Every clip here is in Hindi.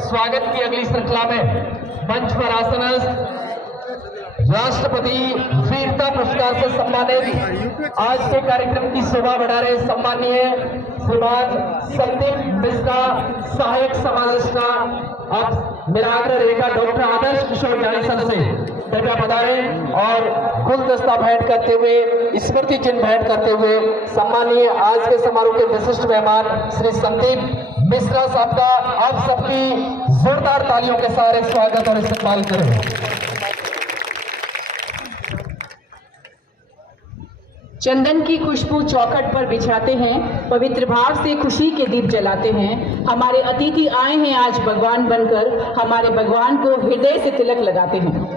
स्वागत की अगली श्रृंखला में मंच पर आसनस्थ राष्ट्रपति वीरता पुरस्कार से सम्मानित आज के कार्यक्रम की शोभा बढ़ा रहे सम्मानीय श्रीमान संदीप मिश्रा सहायक समादेष्टा। अब मेरा आग्रह रहेगा डॉक्टर आदर्श किशोर जानी सर से कृपया पधारे और गुलदस्ता भेंट करते हुए स्मृति चिन्ह भेंट करते हुए सम्मानीय आज के समारोह के विशिष्ट मेहमान श्री संदीप मिश्रा साहब का आप सबकी जोरदार तालियों के साथ स्वागत और इस्तकबाल करें। चंदन की खुशबू चौखट पर बिछाते हैं, पवित्र भाव से खुशी के दीप जलाते हैं। हमारे अतिथि आए हैं आज भगवान बनकर, हमारे भगवान को हृदय से तिलक लगाते हैं।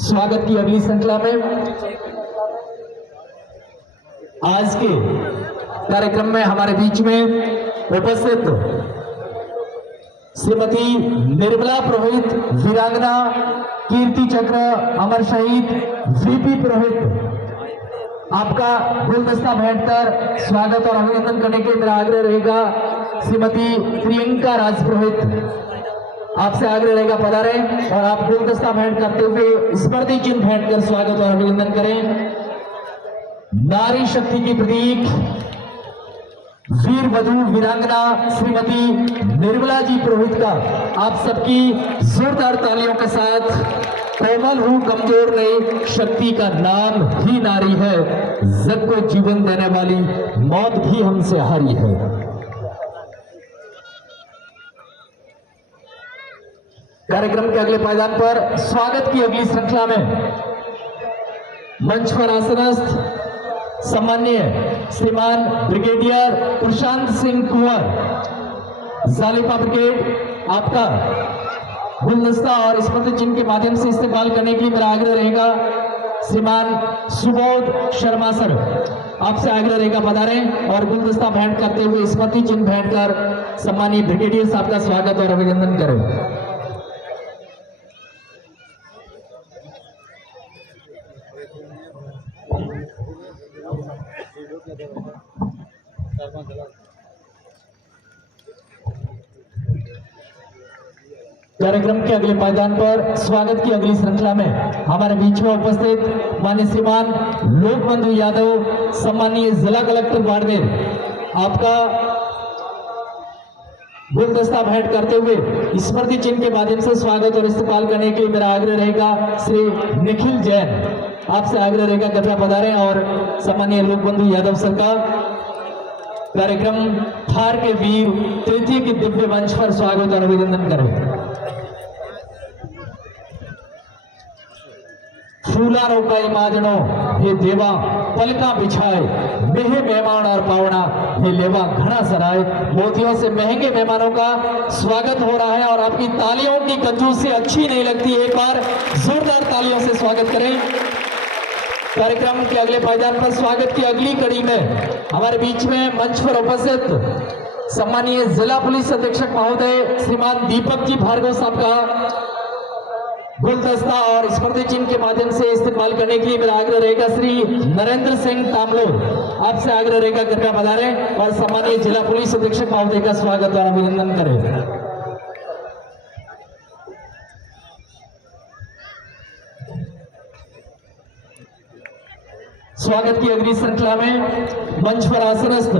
स्वागत की अगली श्रृंखला में आज के कार्यक्रम में हमारे बीच में उपस्थित श्रीमती निर्मला पुरोहित वीरांगना कीर्ति चक्र अमर शहीद वीपी पुरोहित, आपका गुलदस्ता भेंट कर स्वागत और अभिनंदन करने के मेरा आग्रह रहेगा। श्रीमती प्रियंका राज पुरोहित, आपसे आग्रह रहेगा पधारे और आप गुलदस्ता भेंट करते हुए स्मृति चिन्ह भेंट कर स्वागत और अभिनंदन करें। नारी शक्ति की प्रतीक वीर वधू वीरांगना श्रीमती निर्मला जी पुरोहित का आप सबकी जोरदार तालियों के साथ कोमल हूं कमजोर नहीं, शक्ति का नाम ही नारी है, जग को जीवन देने वाली मौत भी हमसे हारी है। कार्यक्रम के अगले पायदान पर स्वागत की अगली श्रृंखला में मंच पर आसनस्थ सम्माननीय श्रीमान ब्रिगेडियर प्रशांत सिंह कुंवर जालिपा ब्रिगेड, आपका गुलदस्ता और स्मृति चिन्ह के माध्यम से इस्तेमाल करने के लिए मेरा आग्रह रहेगा। श्रीमान सुबोध शर्मा सर, आपसे आग्रह रहेगा पधारें और गुलदस्ता भेंट करते हुए स्मृति चिन्ह भेंट कर सम्मानीय ब्रिगेडियर साहब का स्वागत और अभिनंदन करें। कार्यक्रम के अगले पायदान पर स्वागत की अगली श्रृंखला में हमारे बीच में उपस्थित माननीय श्रीमान लोक बंधु यादव सम्मानीय जिला कलेक्टर बाड़मेर, आपका गुलदस्ता भेंट करते हुए स्मृति चिन्ह के माध्यम से स्वागत और इस्तेमाल करने के लिए मेरा आग्रह रहेगा। श्री निखिल जैन, आपसे आग्रह रहेगा कृपया पधारें और सम्मानीय लोक बंधु यादव सर का कार्यक्रम थार के वीर तृतीय के दिव्य मंच पर स्वागत और अभिनंदन करें। फूला रोकाई माजनो हे देवा पलका बिछाए, मेहे मेहमान और पावना हे लेवा घना सराय। मोतियों से महंगे मेहमानों का स्वागत हो रहा है और आपकी तालियों की कंजूसी अच्छी नहीं लगती, एक बार जोरदार तालियों से स्वागत करें। कार्यक्रम के अगले पायदान पर स्वागत की अगली कड़ी में हमारे बीच में मंच पर उपस्थित सम्मानीय जिला पुलिस अधीक्षक महोदय श्रीमान दीपक जी भार्गव साहब का गुलदस्ता और स्मृति चिन्ह के माध्यम से इस्तेमाल करने के लिए मेरा आग्रह रहेगा। श्री नरेंद्र सिंह तामलो, आपसे आग्रह रहेगा कृपया पधारें और सम्मानीय जिला पुलिस अधीक्षक महोदय का स्वागत और अभिनंदन करें। स्वागत की अगली श्रृंखला में मंच पर आसनस्थ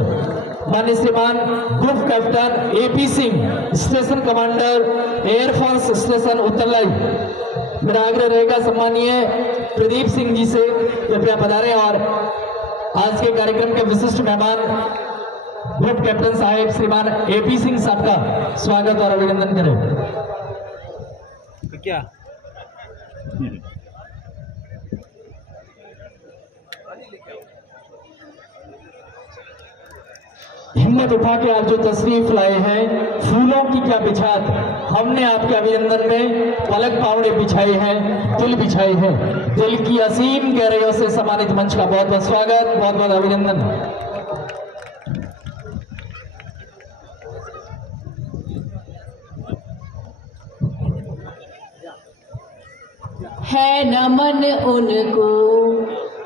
माननीय श्रीमान group captain AP Singh, station commander air force station Uttarlai, मेरा आग्रह रहेगा सम्मानीय प्रदीप सिंह जी से कृपया पधारें और आज के कार्यक्रम के विशिष्ट मेहमान ग्रुप कैप्टन साहेब श्रीमान एपी सिंह साहब का स्वागत और अभिनंदन करें। क्या हिम्मत उठा के आप जो तशरीफ लाए हैं, फूलों की क्या बिछात, हमने आपके अभिनंदन में पलक पावड़े बिछाए हैं, दिल बिछाए हैं। दिल की असीम गहराइयों से सम्मानित मंच का बहुत बहुत स्वागत, बहुत बहुत अभिनंदन। है नमन उनको,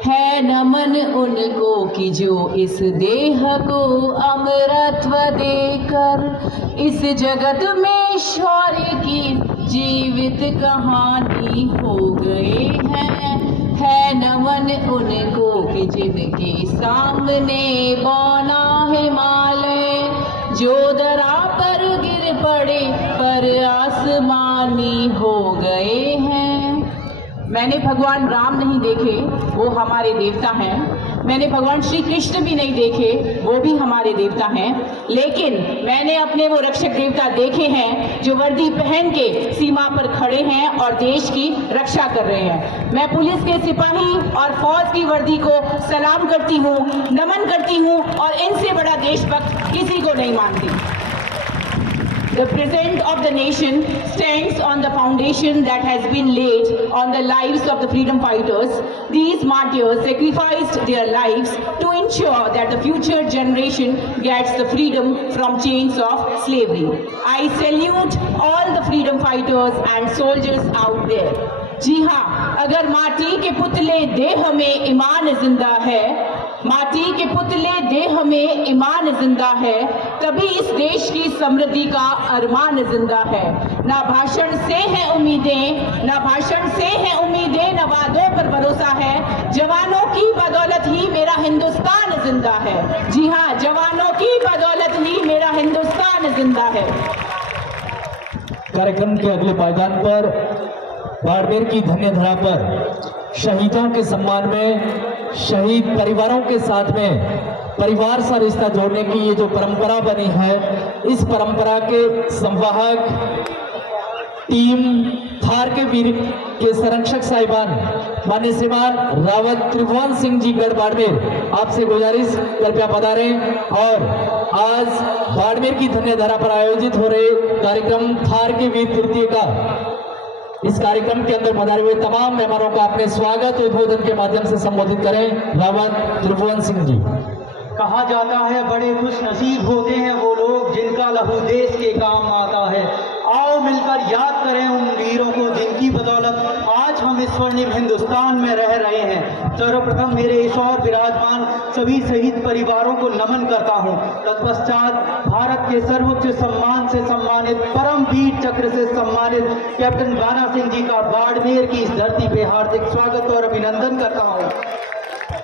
है नमन उनको कि जो इस देह को अमरत्व देकर इस जगत में शौर्य की जीवित कहानी हो गए हैं। है नमन उनको कि जिनके सामने बौना हिमालय जो दरा पर गिर पड़े पर आसमानी हो गए हैं। मैंने भगवान राम नहीं देखे, वो हमारे देवता हैं। मैंने भगवान श्री कृष्ण भी नहीं देखे, वो भी हमारे देवता हैं। लेकिन मैंने अपने वो रक्षक देवता देखे हैं जो वर्दी पहन के सीमा पर खड़े हैं और देश की रक्षा कर रहे हैं। मैं पुलिस के सिपाही और फौज की वर्दी को सलाम करती हूँ, नमन करती हूँ और इनसे बड़ा देशभक्त किसी को नहीं मानती। The President of the nation stands on the foundation that has been laid on the lives of the freedom fighters. These martyrs sacrificed their lives to ensure that the future generation gets the freedom from chains of slavery. I salute all the freedom fighters and soldiers out there. जी हाँ, अगर माटी के पुतले देह में ईमान जिंदा है, माटी के पुतले देह में ईमान जिंदा है, तभी इस देश की समृद्धि का अरमान जिंदा है। ना भाषण से है उम्मीदें, ना भाषण से है उम्मीदें, ना वादों पर भरोसा है। जवानों की बदौलत ही मेरा हिंदुस्तान जिंदा है। जी हाँ, जवानों की बदौलत ही मेरा हिंदुस्तान जिंदा है। कार्यक्रम के अगले पायदान पर बाड़मेर की धन्य धरा पर शहीदों के सम्मान में शहीद परिवारों के साथ में परिवार सा रिश्ता जोड़ने की ये जो परंपरा बनी है, इस परंपरा के संवाहक टीम थार के वीर के संरक्षक साहिबान माननीय श्रीमान रावत त्रिभुवन सिंह जी गढ़ बाड़मेर, आपसे गुजारिश कृपया पधारें और आज बाड़मेर की धन्य धरा पर आयोजित हो रहे कार्यक्रम थार के वीर तृतीय का इस कार्यक्रम के अंदर पधारे हुए तमाम मेहमानों का अपने स्वागत उद्बोधन के माध्यम से संबोधित करें। रावत त्रिभुवन सिंह जी। कहा जाता है बड़े खुश नसीब होते हैं वो लोग जिनका लहू देश के काम आता है। आओ मिलकर याद करें उन वीरों को जिनकी बदौलत आज हम इस स्वर्णिम हिंदुस्तान में रह रहे हैं। सर्वप्रथम मेरे इस और विराजमान सभी शहीद परिवारों को नमन करता हूं। तत्पश्चात भारत के सर्वोच्च सम्मान से सम्मानित परम वीर चक्र से सम्मानित कैप्टन बाना सिंह जी का बाड़मेर की इस धरती पे हार्दिक स्वागत और अभिनंदन करता हूं।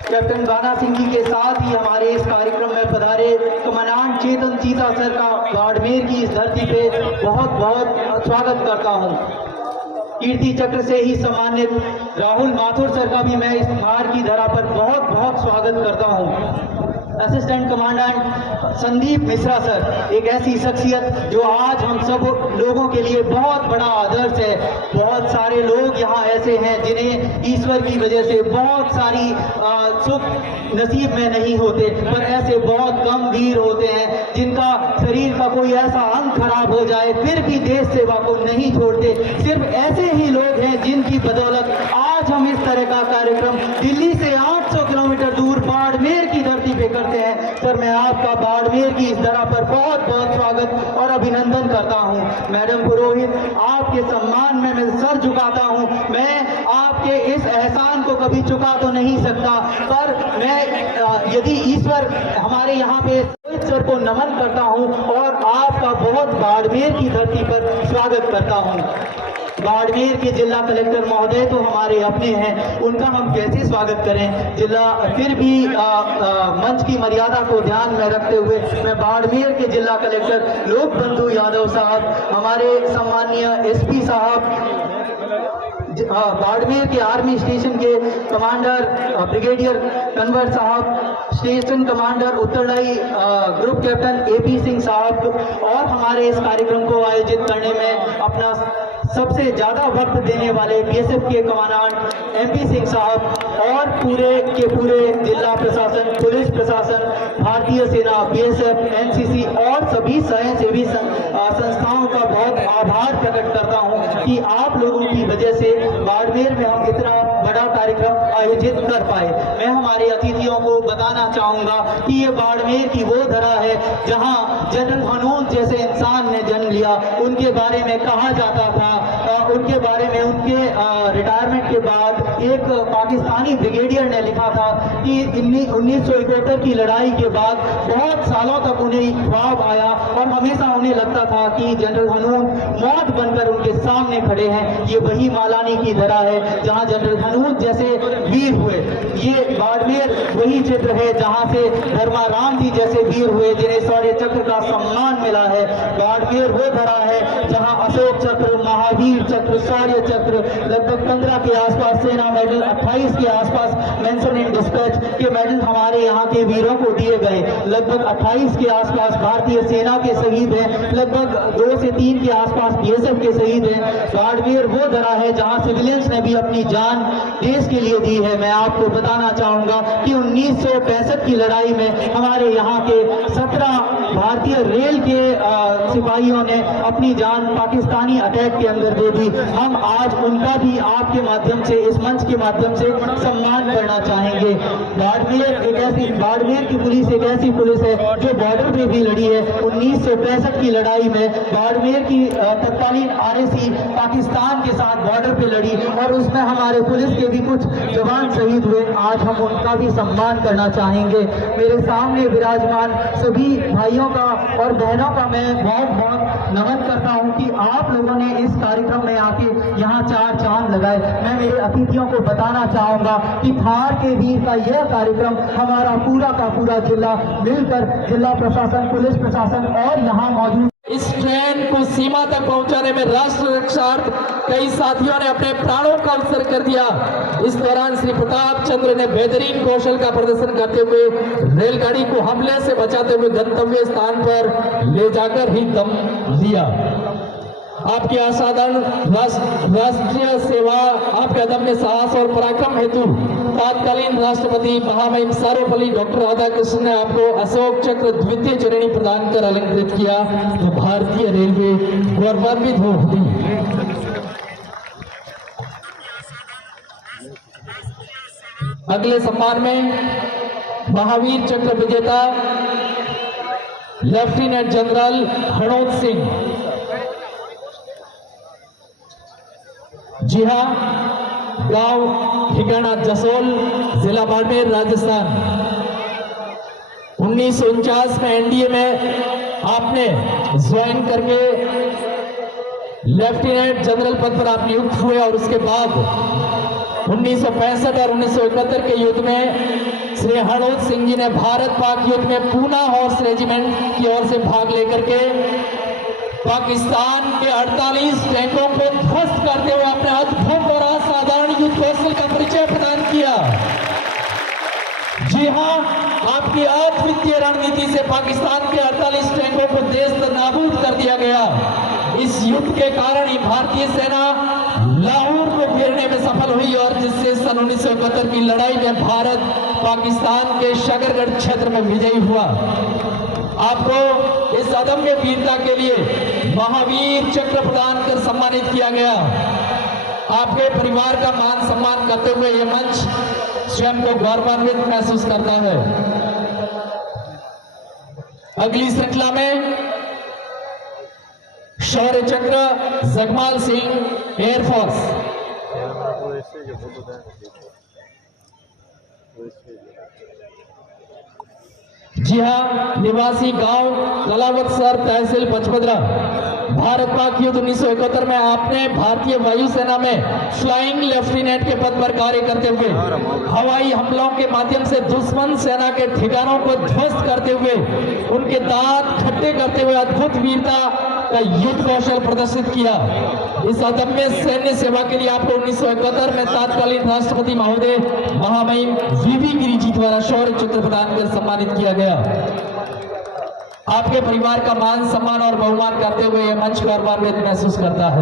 कैप्टन बाना सिंह जी के साथ ही हमारे इस कार्यक्रम में पधारे कमांडेंट चेतन चीता सर का बाड़मेर की इस धरती पे बहुत बहुत स्वागत करता हूं। कीर्ति चक्र से ही सम्मानित राहुल माथुर सर का भी मैं इस थार की धरा पर बहुत बहुत स्वागत करता हूं। Assistant commandant Sandeep Mishra sir, एक ऐसी शख्सियत जो आज हम सब लोगों के लिए बहुत बड़ा आदर्श है। बहुत सारे लोग यहाँ ऐसे हैं जिन्हें ईश्वर की वजह से बहुत सारी सुख नसीब में नहीं होते, पर ऐसे बहुत कम वीर होते हैं जिनका शरीर का कोई ऐसा अंग खराब हो जाए फिर भी देश सेवा को नहीं छोड़ते। सिर्फ ऐसे ही लोग हैं जिनकी बदौलत आज हम इस तरह का कार्यक्रम दिल्ली से 800 किलोमीटर दूर बाड़मेर की धरती पे करते हैं। सर, मैं आपका बाड़मेर की इस धरा पर बहुत बहुत स्वागत और अभिनंदन करता हूं। मैडम पुरोहित, आपके सम्मान में मैं सर झुकाता हूं। मैं आपके इस एहसान को कभी चुका तो नहीं सकता, पर मैं यदि ईश्वर हमारे यहाँ पे ईश्वर को नमन करता हूं और आपका बहुत बाड़मेर की धरती पर स्वागत करता हूं। बाड़मेर के जिला कलेक्टर महोदय तो हमारे अपने हैं, उनका हम कैसे स्वागत करें। जिला फिर भी मंच की मर्यादा को ध्यान में रखते हुए मैं बाड़मेर के जिला कलेक्टर लोक बंधु यादव साहब, हमारे सम्माननीय एसपी साहब, बाड़मेर के आर्मी स्टेशन के कमांडर ब्रिगेडियर कन्वर साहब, स्टेशन कमांडर उत्तरदाई ग्रुप कैप्टन एपी सिंह साहब और हमारे इस कार्यक्रम को आयोजित करने में अपना सबसे ज्यादा वक्त देने वाले बीएसएफ के कमांडेंट एमपी सिंह साहब और पूरे के पूरे जिला प्रशासन, पुलिस प्रशासन, भारतीय सेना, बीएसएफ, एनसीसी और सभी स्वयंसेवी संस्थाओं का बहुत आभार प्रकट करता हूं कि आप लोगों की वजह से बाड़मेर में हम इतना बड़ा कार्यक्रम आयोजित कर पाए। मैं हमारे अतिथियों को बताना चाहूंगा कि ये बाड़मेर की वो धरा है जहां जनरल मनोज जैसे इंसान ने जन्म लिया। उनके बारे में कहा जाता था उनके बारे में उनके रिटायरमेंट के बाद एक पाकिस्तानी ब्रिगेडियर ने लिखा था कि 1971 की लड़ाई के बाद बहुत सालों तक उन्हें ख्वाब आया और हमेशा उन्हें लगता था कि जनरल हनून मौत बनकर उनके सामने खड़े हैं। ये वही मालानी की धरा है जहां जनरल हनून जैसे वीर हुए। ये बाड़मेर वही क्षेत्र है जहां से धर्माराम जी जैसे वीर हुए जिन्हें शौर्य चक्र का सम्मान मिला है। बाड़मेर वो धरा है जहां अशोक चक्र, महावीर चक्र, शौर्य चक्र, लगभग 15 के आसपास सेना मेडल, 28 के आसपास मेंशन इन डिस्पैच के मेडल हमारे यहाँ के वीरों को दिए गए। लगभग 28 के आसपास भारतीय सेना के शहीद हैं, लगभग 2 से 3 के आसपास बीएसएफ के शहीद हैं। बाड़मेर वो धरा है जहां सिविलियंस ने भी अपनी जान देश के लिए दी है। मैं आपको बताना चाहूंगा कि 1965 की लड़ाई में हमारे यहाँ के 17 भारतीय रेल के सिपाहियों ने अपनी जान पाकिस्तानी अटैक के अंदर दे दी। हम आज उनका भी आपके माध्यम से, इस मंच के माध्यम से सम्मान करना चाहेंगे। बाड़मेर की पुलिस एक ऐसी पुलिस है जो बॉर्डर पे भी लड़ी है। 1965 की लड़ाई में बाड़मेर की तत्कालीन आरएसी पाकिस्तान के साथ बॉर्डर पे लड़ी और उसमें हमारे पुलिस के भी कुछ जवान शहीद हुए। आज हम उनका भी सम्मान करना चाहेंगे। मेरे सामने विराजमान सभी भाइयों का और बहनों का मैं बहुत बहुत नमन करता हूं कि आप लोगों ने इस कार्यक्रम में आके यहाँ 4 चांद लगाए। मैं मेरे अतिथियों को बताना चाहूंगा कि थार के वीर का यह कार्यक्रम हमारा पूरा का पूरा जिला मिलकर, जिला प्रशासन, पुलिस प्रशासन और यहाँ मौजूद इस ट्रेन को सीमा तक पहुंचाने में राष्ट्र रक्षार्थ कई साथियों ने अपने प्राणों का उत्सर्ग कर दिया। इस दौरान श्री प्रताप चंद्र ने बेहतरीन कौशल का प्रदर्शन करते हुए रेलगाड़ी को हमले से बचाते हुए गंतव्य स्थान पर ले जाकर ही दम लिया। आपकी असाधारण राष्ट्रीय सेवा, आपके अदम्य साहस और पराक्रम हेतु तत्कालीन राष्ट्रपति महामहिम सर्वपल्ली डॉक्टर राधाकृष्ण ने आपको अशोक चक्र द्वितीय श्रेणी प्रदान कर अलंकृत किया, तो भारतीय रेलवे गौरवान्वित होगी। अगले सम्मान में महावीर चक्र विजेता लेफ्टिनेंट जनरल हरनोद सिंह। जी हाँ, गांव ठिकाना जसोल, जिला बाड़मेर, राजस्थान। 1949 में एनडीए में आपने ज्वाइन करके लेफ्टिनेंट जनरल पद पर आप नियुक्त हुए और उसके बाद 1965 और 1971 के युद्ध में श्री हरनोद सिंह जी ने भारत पाक युद्ध में पूना हॉर्स रेजिमेंट की ओर से भाग लेकर के पाकिस्तान के 48 टैंकों को ध्वस्त करते हुए अपने अद्भुत और असाधारण युद्ध कौशल का परिचय प्रदान किया। जी हां, आपकी अद्वितीय रणनीति से पाकिस्तान के 48 टैंकों को देश नाबूद कर दिया गया। इस युद्ध के कारण ही भारतीय सेना लाहौर को घेरने में सफल हुई और जिससे सन 1971 की लड़ाई में भारत पाकिस्तान के शकरगढ़ क्षेत्र में विजयी हुआ। आपको इस अदम्य वीरता के लिए महावीर चक्र प्रदान कर सम्मानित किया गया। आपके परिवार का मान सम्मान करते हुए यह मंच स्वयं को गौरवान्वित महसूस करता है। अगली श्रृंखला में शौर्य चक्र जगमाल सिंह, एयरफोर्स। जी हाँ, निवासी गांव कलावतसर, तहसील पचपदरा। भारत पाक युद्ध 1971 में आपने भारतीय वायुसेना में फ्लाइंग लेफ्टिनेंट के पद पर कार्य करते हुए हवाई हमलों के माध्यम से दुश्मन सेना के ठिकानों को ध्वस्त करते हुए उनके दांत खट्टे करते हुए अद्भुत वीरता का युद्ध कौशल प्रदर्शित किया। इस अदम्य सैन्य सेवा के लिए आपको 1971 में तत्कालीन राष्ट्रपति महोदय महामहिम वीवी गिरी जी द्वारा शौर्य चक्र प्रदान कर सम्मानित किया गया। आपके परिवार का मान सम्मान और बहुमान करते हुए यह मंच गौरवान्वित महसूस करता है।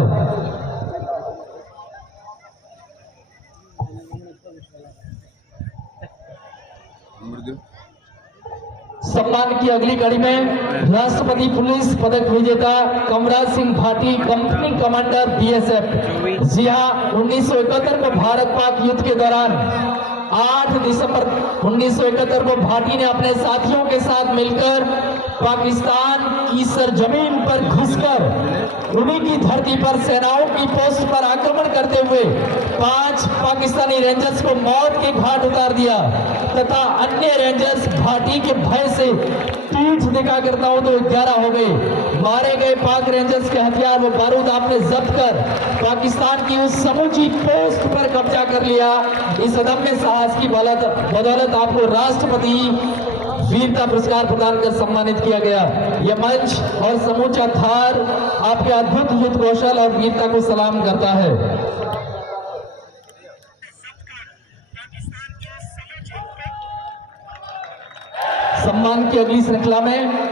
सम्मान की अगली कड़ी में राष्ट्रपति पुलिस पदक विजेता Kamraj Singh Bhati, company commander BSF. जी हाँ, 1971 को भारत पाक युद्ध के दौरान 8 दिसंबर 1971 को भाटी ने अपने साथियों के साथ मिलकर पाकिस्तान की सरजमीन पर घुसकर उन्हीं की धरती पर सेनाओं की पोस्ट पर आक्रमण करते हुए 5 पाकिस्तानी रेंजर्स को मौत के घाट उतार दिया तथा अन्य रेंजर्स घाटी के भय से पीठ दिखा करता हो तो 11 हो गए। मारे गए पाक रेंजर्स के हथियार व बारूद आपने जब्त कर पाकिस्तान की उस समूची पोस्ट पर कब्जा कर लिया। इस अदम्य साहस की बदौलत आपको राष्ट्रपति वीरता पुरस्कार प्रदान कर सम्मानित किया गया। यह मंच और समूचा थार आपके अद्भुत युद्ध कौशल और वीरता को सलाम करता है। सम्मान की अगली श्रृंखला में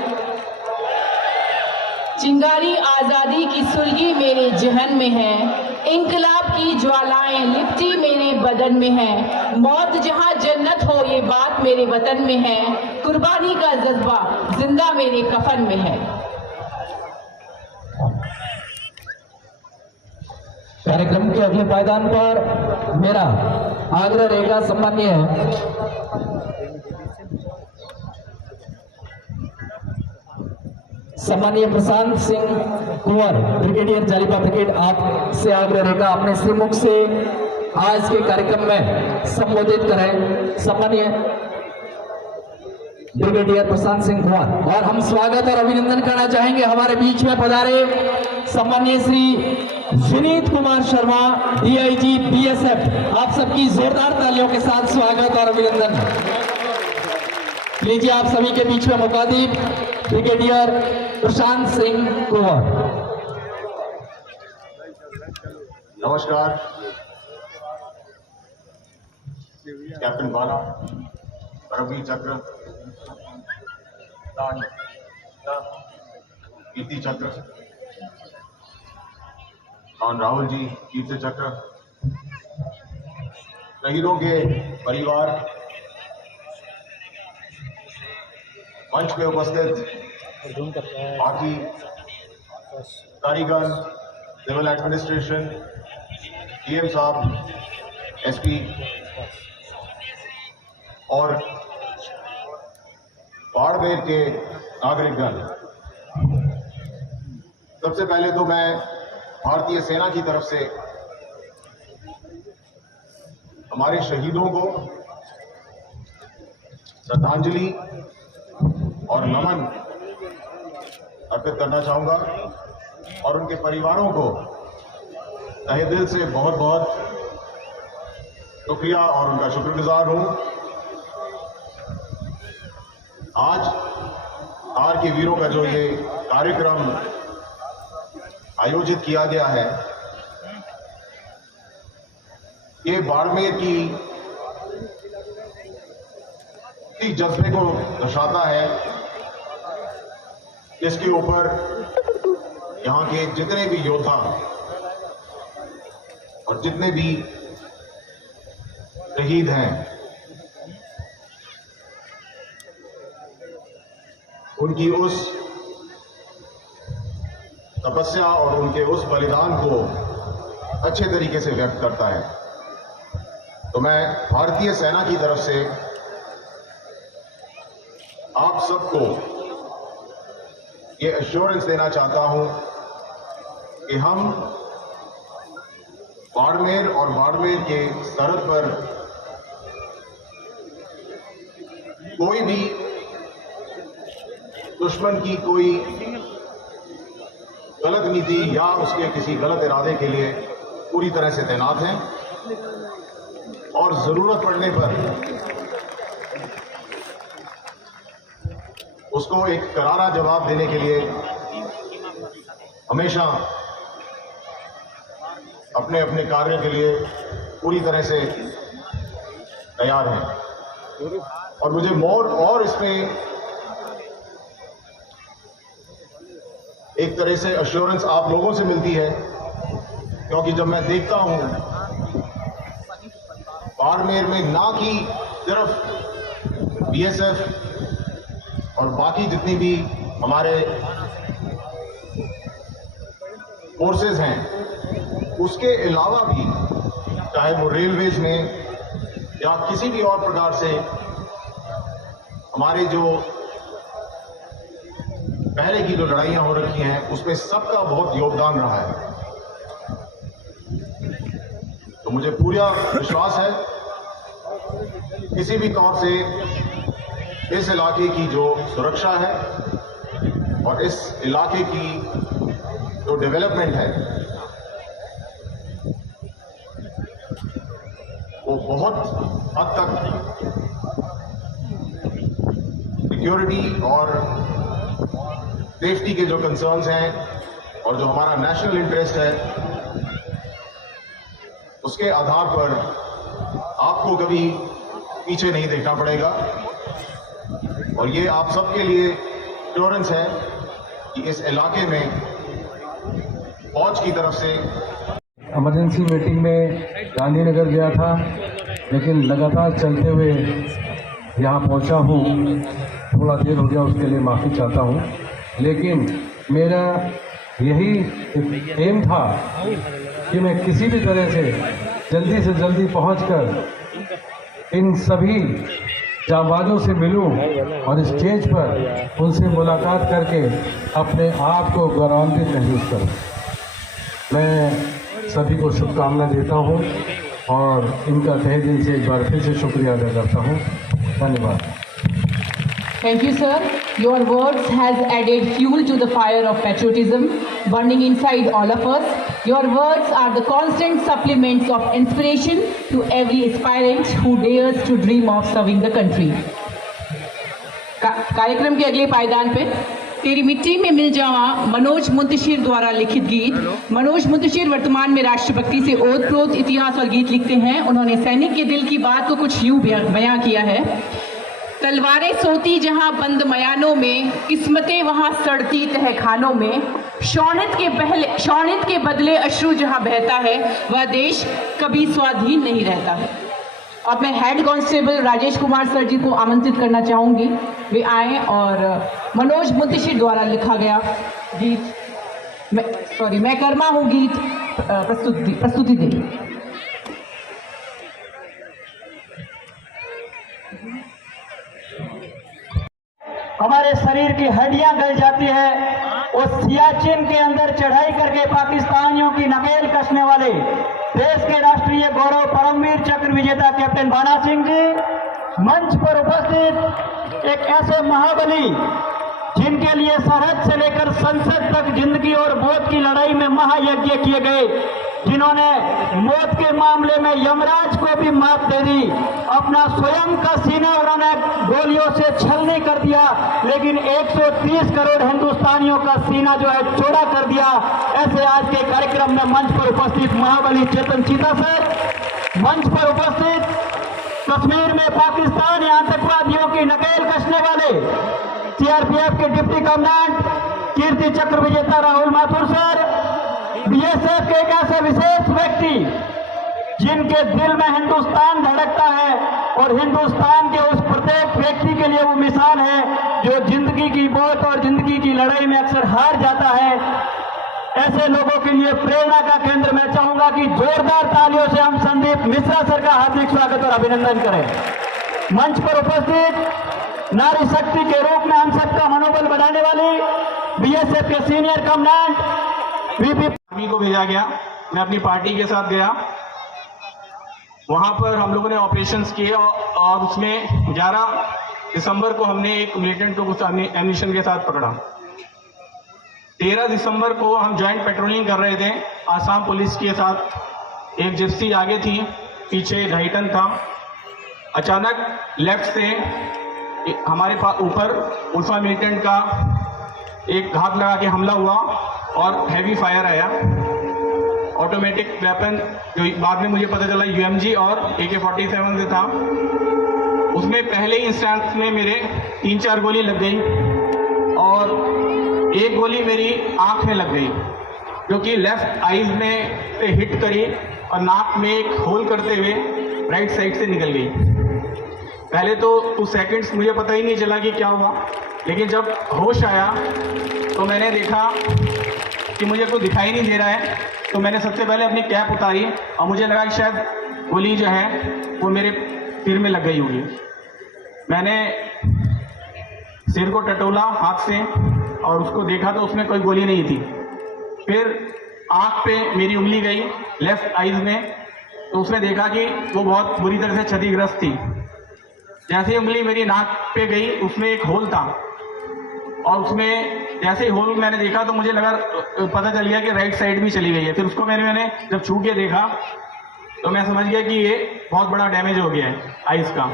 चिंगारी आजादी की सुलगी मेरे जहन में है, इंकलाब की ज्वालाएं लिपटी मेरे बदन में है, मौत जहां जन्नत हो ये बात मेरे वतन में है, कुर्बानी का जज्बा जिंदा मेरे कफन में है। कार्यक्रम के अगले पायदान पर मेरा आग्रह रहेगा सम्मान्य प्रशांत सिंह कुंवर ब्रिगेडियर जालिपा ब्रिगेड आपसे आग्रह रहेगा अपने श्रीमुख से आज के कार्यक्रम में संबोधित करें। सम्मानीय ब्रिगेडियर प्रशांत सिंह कुंवर और हम स्वागत और अभिनंदन करना चाहेंगे हमारे बीच में पधारे सम्मानीय श्री विनीत कुमार शर्मा डीआईजी बीएसएफ। आप सबकी जोरदार तालियों के साथ स्वागत और अभिनंदन। लीजिए आप सभी के बीच में मुखातिब ब्रिगेडियर प्रशांत सिंह कुंवर। नमस्कार। कैप्टन बाला, परमवीर चक्र, कीर्ति चक्र, खान राहुल जी कीर्ति चक्र, शहीदों के परिवार, मंच पे उपस्थित बाकी कारीगर, सिविल एडमिनिस्ट्रेशन, डीएम साहब, एसपी और बाड़मेर के नागरिकगण, सबसे पहले तो मैं भारतीय सेना की तरफ से हमारे शहीदों को श्रद्धांजलि और नमन अर्पित करना चाहूंगा और उनके परिवारों को तहे दिल से बहुत बहुत शुक्रिया और उनका शुक्रगुजार हूं। आज आर के वीरों का जो ये कार्यक्रम आयोजित किया गया है, ये बाड़मेर की जज्बे को दर्शाता है, इसके ऊपर यहाँ के जितने भी योद्धा और जितने भी शहीद हैं, उनकी उस तपस्या और उनके उस बलिदान को अच्छे तरीके से व्यक्त करता है। तो मैं भारतीय सेना की तरफ से आप सबको ये एश्योरेंस देना चाहता हूं कि हम बाड़मेर और बाड़मेर के सरहद पर कोई भी दुश्मन की कोई गलत नीति या उसके किसी गलत इरादे के लिए पूरी तरह से तैनात हैं और जरूरत पड़ने पर उसको एक करारा जवाब देने के लिए हमेशा अपने अपने कार्य के लिए पूरी तरह से तैयार हैं। और मुझे मोर और इसमें एक तरह से एश्योरेंस आप लोगों से मिलती है, क्योंकि जब मैं देखता हूं बाड़मेर में ना कि सिर्फ बीएसएफ और बाकी जितनी भी हमारे फोर्सेस हैं, उसके अलावा भी चाहे वो रेलवेज में या किसी भी और प्रकार से हमारे जो पहले की जो लड़ाइयां हो रखी हैं उसमें सबका बहुत योगदान रहा है। तो मुझे पूरा विश्वास है किसी भी तौर से इस इलाके की जो सुरक्षा है और इस इलाके की जो डेवलपमेंट है वो बहुत हद तक सिक्योरिटी और सेफ्टी के जो कंसर्न्स हैं और जो हमारा नेशनल इंटरेस्ट है उसके आधार पर आपको कभी पीछे नहीं देखना पड़ेगा। और ये आप सबके लिए एश्योरेंस है कि इस इलाके में फौज की तरफ से इमरजेंसी मीटिंग में गांधीनगर गया था, लेकिन लगातार चलते हुए यहाँ पहुँचा हूँ। थोड़ा देर हो गया, उसके लिए माफ़ी चाहता हूँ। लेकिन मेरा यही एम था कि मैं किसी भी तरह से जल्दी पहुँचकर इन सभी जांबाजों से मिलूं और स्टेज पर उनसे मुलाकात करके अपने आप को गौरवान्वित महसूस करूं। मैं सभी को शुभकामना देता हूं और इनका तहे दिल से एक बार फिर से शुक्रिया अदा करता हूं। धन्यवाद। Thank you, sir. Your words has added fuel to the fire of patriotism burning inside all of us. Your words are the constant supplements of inspiration to every aspirant who dares to dream of serving the country. कार्यक्रम के अगले पायदान पे तेरी मिट्टी में मिल जावा मनोज मुंतशिर द्वारा लिखित गीत। मनोज मुंतशिर वर्तमान में राष्ट्रभक्ति से ओतप्रोत इतिहास और गीत लिखते हैं। उन्होंने सैनिक के दिल की बात को कुछ यूं बयां किया है। तलवारें सोती जहां बंद मयानों में, किस्मतें वहां सड़ती तहखानों में, शौनित के बदले अश्रु जहां बहता है, वह देश कभी स्वाधीन नहीं रहता। अब मैं head constable Rajesh Kumar sir ji को आमंत्रित करना चाहूंगी, वे आए और मनोज मुंतशिर द्वारा लिखा गया गीत मैं कर्मा हूँ गीत प्रस्तुति दें। हमारे शरीर की हड्डियां गल जाती है। और सियाचिन के अंदर चढ़ाई करके पाकिस्तानियों की नकेल कसने वाले देश के राष्ट्रीय गौरव परमवीर चक्र विजेता कैप्टन भाना सिंह जी मंच पर उपस्थित एक ऐसे महाबली जिनके लिए सरहद से लेकर संसद तक जिंदगी और मौत की लड़ाई में महायज्ञ किए गए, जिन्होंने मौत के मामले में यमराज को भी मात दे दी। अपना स्वयं का सीना उन्होंने गोलियों से छलनी कर दिया, लेकिन 130 करोड़ हिंदुस्तानियों का सीना जो है चौड़ा कर दिया। ऐसे आज के कार्यक्रम में मंच पर उपस्थित महाबली चेतन चीता सर, मंच पर उपस्थित कश्मीर में पाकिस्तानी आतंकवादियों की नकेल कसने वाले सीआरपीएफ के डिप्टी कमांडेंट कीर्ति चक्र विजेता राहुल माथुर सर, बीएसएफ के एक ऐसे विशेष व्यक्ति जिनके दिल में हिंदुस्तान धड़कता है और हिंदुस्तान के उस प्रत्येक व्यक्ति के लिए वो मिसाल है जो जिंदगी की मौत और जिंदगी की लड़ाई में अक्सर हार जाता है। ऐसे लोगों के लिए प्रेरणा का केंद्र मैं चाहूंगा कि जोरदार तालियों से हम संदीप मिश्रा सर का हार्दिक स्वागत और अभिनंदन करें। मंच पर उपस्थित नारी शक्ति के रूप में हम सबका मनोबल बढ़ाने वाली बीएसएफ के सीनियर कमांडेंट वीपी को भेजा गया। मैं अपनी पार्टी के साथ गया, वहां पर हम लोगों ने ऑपरेशंस किए और उसमें 11 दिसंबर को हमने एक मिलिटेंट को कुछ एम्यूनिशन के साथ पकड़ा। 13 दिसंबर को हम ज्वाइंट पेट्रोलिंग कर रहे थे आसाम पुलिस के साथ। एक जिप्सी आगे थी, पीछे 2.5 टन था। अचानक लेफ्ट से हमारे पास ऊपर उल्फा मिलिटेंट का एक घात लगा के हमला हुआ और हैवी फायर आया। ऑटोमेटिक वेपन जो बाद में मुझे पता चला यूएमजी और AK-47 से था। उसमें पहले ही इंस्टेंस में मेरे 3-4 गोली लग गई और एक गोली मेरी आंख में लग गई, जो कि लेफ्ट आईज में से हिट करी और नाक में एक होल करते हुए राइट साइड से निकल गई। पहले तो 2 सेकंड्स मुझे पता ही नहीं चला कि क्या हुआ, लेकिन जब होश आया तो मैंने देखा कि मुझे कुछ दिखाई नहीं दे रहा है। तो मैंने सबसे पहले अपनी कैप उतारी और मुझे लगा कि शायद गोली जो है वो मेरे सिर में लग गई होगी। मैंने सिर को टटोला हाथ से और उसको देखा तो उसमें कोई गोली नहीं थी। फिर आँख पे मेरी उंगली गई, लेफ्ट आइज में, तो उसने देखा कि वो बहुत बुरी तरह से क्षतिग्रस्त थी। जैसे ही उंगली मेरी नाक पे गई, उसमें एक होल था, और उसमें जैसे ही होल मैंने देखा तो मुझे लगा, पता चल गया कि राइट साइड भी चली गई है। फिर उसको मैंने जब छू के देखा तो मैं समझ गया कि ये बहुत बड़ा डैमेज हो गया है आइस का।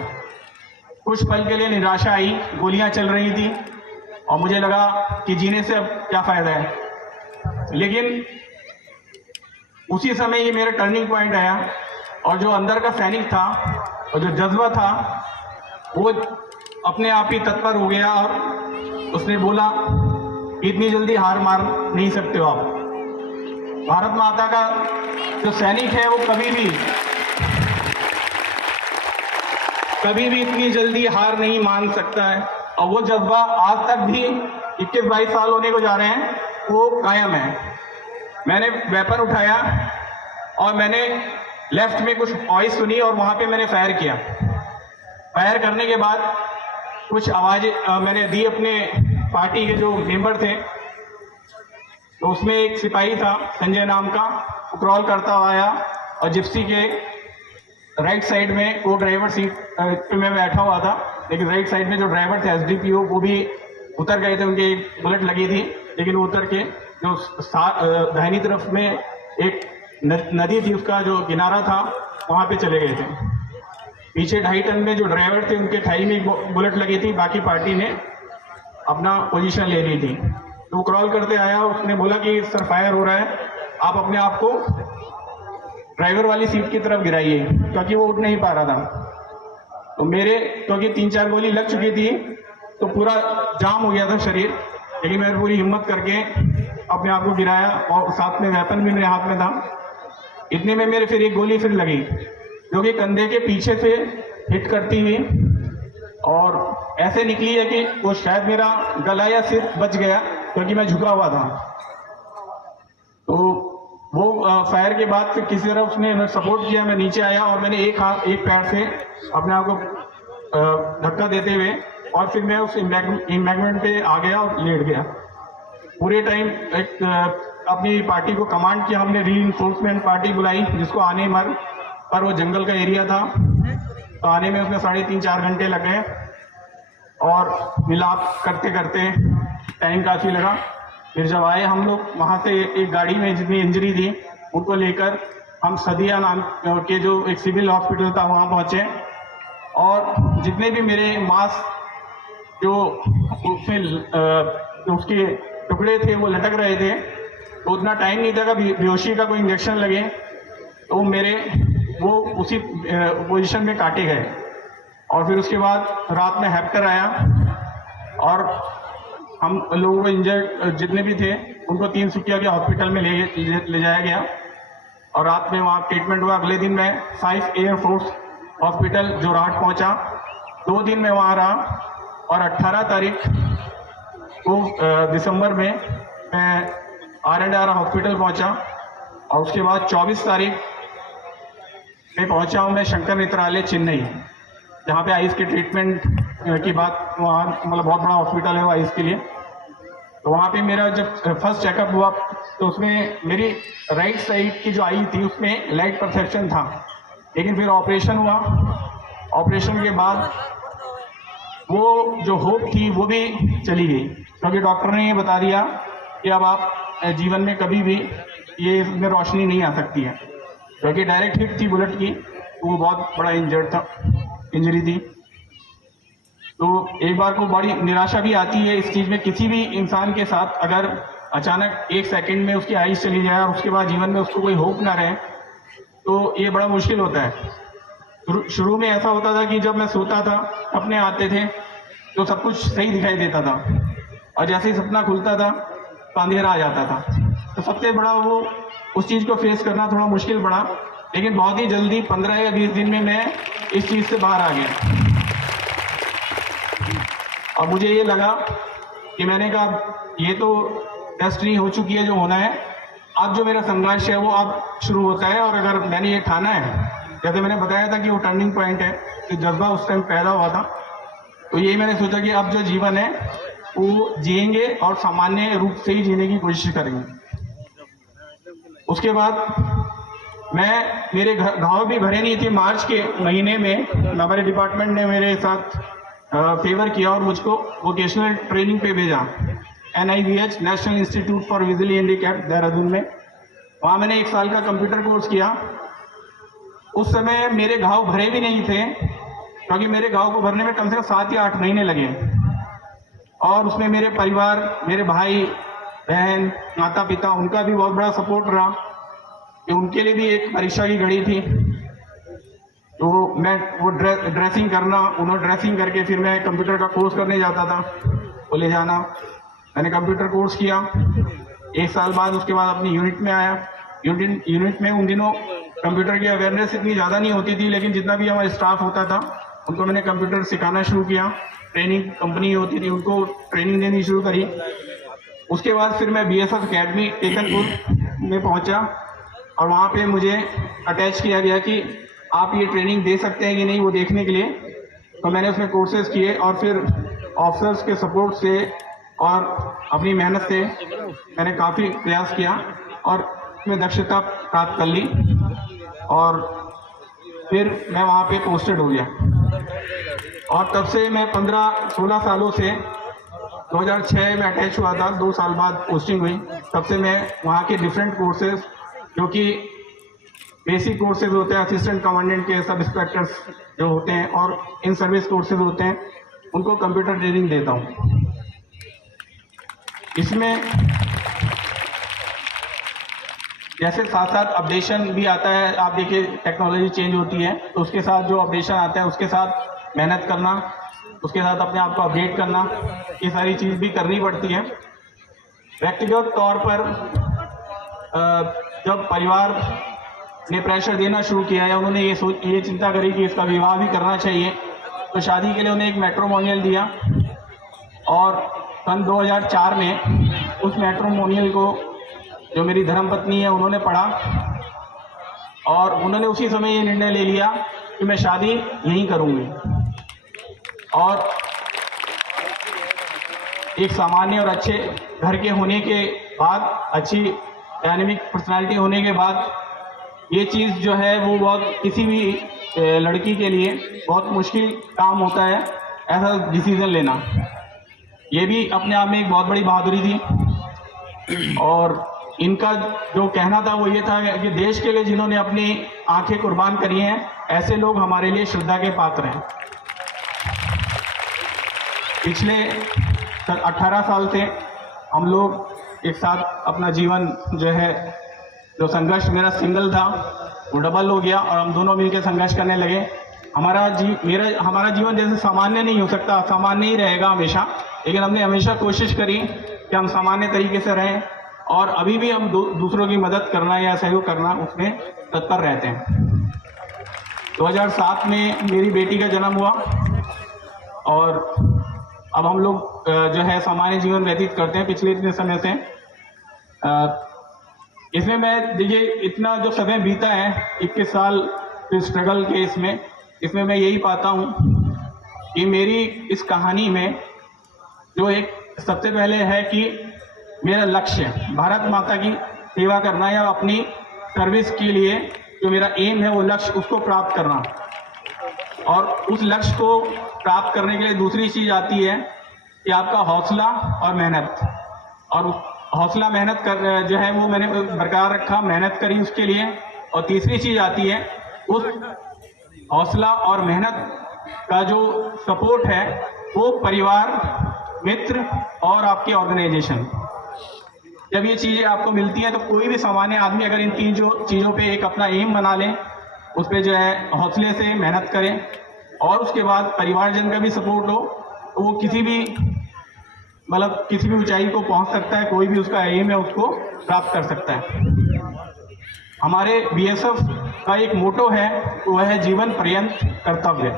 कुछ पल के लिए निराशा आई, गोलियां चल रही थी और मुझे लगा कि जीने से अब क्या फायदा है। लेकिन उसी समय ये मेरा टर्निंग पॉइंट आया, और जो अंदर का सैनिक था और जो जज्बा था वो अपने आप ही तत्पर हो गया, और उसने बोला कि इतनी जल्दी हार मार नहीं सकते हो आप। भारत माता का जो सैनिक है वो कभी भी इतनी जल्दी हार नहीं मान सकता है, और वो जज्बा आज तक भी 21-22 साल होने को जा रहे हैं, वो कायम है। मैंने वेपन उठाया और मैंने लेफ्ट में कुछ वॉइस सुनी और वहां पे मैंने फायर किया। फायर करने के बाद कुछ आवाजें मैंने दी अपने पार्टी के जो मेंबर थे। तो उसमें एक सिपाही था संजय नाम का, वो क्रॉल करता हुआ आया और जिप्सी के राइट साइड में, वो ड्राइवर सीट पे मैं बैठा हुआ था, लेकिन राइट साइड में जो ड्राइवर थे एसडीपीओ वो भी उतर गए थे, उनके एक बुलेट लगी थी, लेकिन वो उतर के जो दाहिनी तरफ में एक नदी थी उसका जो किनारा था वहां पे चले गए थे। पीछे 2.5 टन में जो ड्राइवर थे उनके थाई में एक बुलेट लगी थी, बाकी पार्टी ने अपना पोजीशन ले ली थी। तो वो क्रॉल करते आया, उसने बोला कि सर फायर हो रहा है, आप अपने आप को ड्राइवर वाली सीट की तरफ गिराइए, क्योंकि वो उठ नहीं पा रहा था। तो मेरे क्योंकि 3-4 गोली लग चुकी थी तो पूरा जाम हो गया था शरीर, लेकिन मैंने पूरी हिम्मत करके अपने आप को गिराया, और साथ में वेपन भी मेरे हाथ में था। इतने में मेरे फिर एक गोली फिर लगी, जो कि कंधे के पीछे से हिट करती हुई और ऐसे निकली है कि वो शायद मेरा गला या सिर बच गया, क्योंकि मैं झुका हुआ था। तो वो फायर के बाद फिर किसी तरह उसने सपोर्ट किया, मैं नीचे आया और मैंने एक पैर से अपने आप को धक्का देते हुए, और फिर मैं उस एम्बैंकमेंट पे आ गया और लेट गया। पूरे टाइम एक अपनी पार्टी को कमांड किया हमने, रीइंफोर्समेंट पार्टी बुलाई, जिसको आने पर वो जंगल का एरिया था, तो आने में उसमें 3.5-4 घंटे लग गए, और मिलाप करते करते टाइम काफ़ी लगा। फिर जब आए हम लोग वहाँ से, एक गाड़ी में जितनी इंजरी थी उनको लेकर हम सदिया नाम के जो एक सिविल हॉस्पिटल था वहाँ पहुँचे, और जितने भी मेरे मांस जो उसके टुकड़े थे वो लटक रहे थे, तो उतना टाइम नहीं था कि बेहोशी का कोई इंजेक्शन लगे, तो वो उसी पोजीशन में काटे गए। और फिर उसके बाद रात में हेप्टर आया, और हम लोगों को इंजर्ड जितने भी थे उनको 3 सुखिया के हॉस्पिटल में ले जाया गया, और रात में वहाँ ट्रीटमेंट हुआ। अगले दिन मैं 5 एयरफोर्स हॉस्पिटल जोरहाट पहुँचा, 2 दिन में वहाँ रहा, और 18 तारीख को दिसंबर में मैं R&R हॉस्पिटल पहुँचा, और उसके बाद 24 तारीख में पहुँचा हूँ मैं शंकर नेत्रालय चेन्नई, जहाँ पे आइस के ट्रीटमेंट की बात, वहाँ मतलब बहुत बड़ा हॉस्पिटल है वो आइस के लिए। तो वहाँ पे मेरा जब फर्स्ट चेकअप हुआ तो उसमें मेरी राइट साइड की जो आई थी उसमें लाइट परसेप्शन था, लेकिन फिर ऑपरेशन हुआ। ऑपरेशन के बाद वो जो होप थी वो भी चली गई, क्योंकि डॉक्टर ने ये बता दिया कि अब आप जीवन में कभी भी ये इसमें रोशनी नहीं आ सकती है, क्योंकि डायरेक्ट हिट थी बुलेट की, वो बहुत बड़ा इंजरी थी। तो एक बार को बड़ी निराशा भी आती है इस चीज़ में, किसी भी इंसान के साथ अगर अचानक 1 सेकंड में उसकी आइज चली जाए और उसके बाद जीवन में उसको कोई होप ना रहे, तो ये बड़ा मुश्किल होता है। शुरू में ऐसा होता था कि जब मैं सोता था, सपने आते थे तो सब कुछ सही दिखाई देता था, और जैसे ही सपना खुलता था तो अंधेरा आ जाता था। तो सबसे बड़ा वो उस चीज़ को फेस करना थोड़ा मुश्किल पड़ा, लेकिन बहुत ही जल्दी 15 या 20 दिन में मैं इस चीज़ से बाहर आ गया। और मुझे ये लगा कि मैंने कहा ये तो डेस्टिनी हो चुकी है जो होना है, अब जो मेरा संघर्ष है वो अब शुरू होता है। और अगर मैंने ये ठाना है, जैसे मैंने बताया था कि वो टर्निंग पॉइंट है, तो जज्बा उस टाइम पैदा हुआ था, तो यही मैंने सोचा कि अब जो जीवन है वो जिएंगे और सामान्य रूप से ही जीने की कोशिश करेंगे। उसके बाद मेरे घाव भी भरे नहीं थे। मार्च के महीने में हमारे डिपार्टमेंट ने मेरे साथ फेवर किया और मुझको वोकेशनल ट्रेनिंग पे भेजा, NIVH national institute for visually handicapped Dehradun में। वहाँ मैंने 1 साल का कंप्यूटर कोर्स किया। उस समय मेरे घाव भरे भी नहीं थे, क्योंकि मेरे घाव को भरने में कम से कम 7 या 8 महीने लगे। और उसमें मेरे परिवार, मेरे भाई बहन, माता पिता, उनका भी बहुत बड़ा सपोर्ट रहा कि उनके लिए भी एक परीक्षा की घड़ी थी। तो मैं वो ड्रेसिंग करना, उन्होंने ड्रेसिंग करके फिर मैं कंप्यूटर का कोर्स करने जाता था, वो ले जाना। मैंने कंप्यूटर कोर्स किया 1 साल बाद। उसके बाद अपनी यूनिट में आया। यूनिट में उन दिनों कंप्यूटर की अवेयरनेस इतनी ज़्यादा नहीं होती थी, लेकिन जितना भी हमारा स्टाफ होता था उनको मैंने कंप्यूटर सिखाना शुरू किया। ट्रेनिंग कंपनी होती थी, उनको ट्रेनिंग देनी शुरू करी। उसके बाद फिर मैं BSF अकेडमी टेकनपुर में पहुंचा और वहाँ पे मुझे अटैच किया गया कि आप ये ट्रेनिंग दे सकते हैं कि नहीं, वो देखने के लिए। तो मैंने उसमें कोर्सेज किए और फिर ऑफिसर्स के सपोर्ट से और अपनी मेहनत से मैंने काफ़ी प्रयास किया और उसमें दक्षता प्राप्त कर ली और फिर मैं वहाँ पे पोस्टेड हो गया। और तब से मैं 15-16 सालों से 2006 में अटैच हुआ था, 2 साल बाद पोस्टिंग हुई। तब से मैं वहाँ के डिफरेंट कोर्सेज, जो कि बेसिक कोर्सेज होते हैं असिस्टेंट कमांडेंट के, सब इंस्पेक्टर्स जो होते हैं, और इन सर्विस कोर्सेज होते हैं, उनको कंप्यूटर ट्रेनिंग देता हूँ। इसमें जैसे साथ साथ अपडेशन भी आता है। आप देखिए टेक्नोलॉजी चेंज होती है, तो उसके साथ जो अपडेशन आता है उसके साथ मेहनत करना, उसके साथ अपने आप को अपडेट करना, ये सारी चीज़ भी करनी पड़ती है। व्यक्तिगत तौर पर जब परिवार ने प्रेशर देना शुरू किया या उन्होंने ये चिंता करी कि इसका विवाह भी करना चाहिए, तो शादी के लिए उन्हें एक मैट्रिमोनियल दिया और सन 2004 में उस मैट्रिमोनियल को जो मेरी धर्मपत्नी है उन्होंने पढ़ा और उन्होंने उसी समय ये निर्णय ले लिया कि मैं शादी नहीं करूँगी। और एक सामान्य और अच्छे घर के होने के बाद, अच्छी डायनेमिक पर्सनालिटी होने के बाद, ये चीज़ जो है वो बहुत किसी भी लड़की के लिए बहुत मुश्किल काम होता है ऐसा डिसीजन लेना। ये भी अपने आप में एक बहुत बड़ी बहादुरी थी। और इनका जो कहना था वो ये था कि देश के लिए जिन्होंने अपनी आंखें कुर्बान करी हैं, ऐसे लोग हमारे लिए श्रद्धा के पात्र हैं। पिछले 18 साल से हम लोग एक साथ अपना जीवन जो है, जो संघर्ष मेरा सिंगल था वो डबल हो गया और हम दोनों मिलकर संघर्ष करने लगे। हमारा जीवन जैसे सामान्य नहीं हो सकता, सामान्य ही रहेगा हमेशा, लेकिन हमने हमेशा कोशिश करी कि हम सामान्य तरीके से रहें और अभी भी हम दूसरों की मदद करना या सहयोग करना उसमें तत्पर रहते हैं। 2007 में मेरी बेटी का जन्म हुआ और अब हम लोग जो है सामान्य जीवन व्यतीत करते हैं पिछले इतने समय से। इसमें मैं देखिए इतना जो समय बीता है, 21 साल स्ट्रगल के, इसमें मैं यही पाता हूँ कि मेरी इस कहानी में जो एक सबसे पहले है कि मेरा लक्ष्य भारत माता की सेवा करना या अपनी सर्विस के लिए जो मेरा एम है वो लक्ष्य, उसको प्राप्त करना। और उस लक्ष्य को प्राप्त करने के लिए दूसरी चीज़ आती है कि आपका हौसला और मेहनत। और हौसला मेहनत कर जो है वो मैंने बरकरार रखा, मेहनत करी उसके लिए। और तीसरी चीज़ आती है उस हौसला और मेहनत का जो सपोर्ट है वो परिवार, मित्र और आपके ऑर्गेनाइजेशन। जब ये चीज़ें आपको मिलती हैं तो कोई भी सामान्य आदमी अगर इन तीन चीज़ों पे एक अपना एम बना ले, उस पर जो है हौसले से मेहनत करें और उसके बाद परिवारजन का भी सपोर्ट हो, तो वो किसी भी ऊंचाई को पहुंच सकता है। कोई भी उसका एम है उसको प्राप्त कर सकता है। हमारे BSF का एक मोटो है, वो है जीवन पर्यंत कर्तव्य।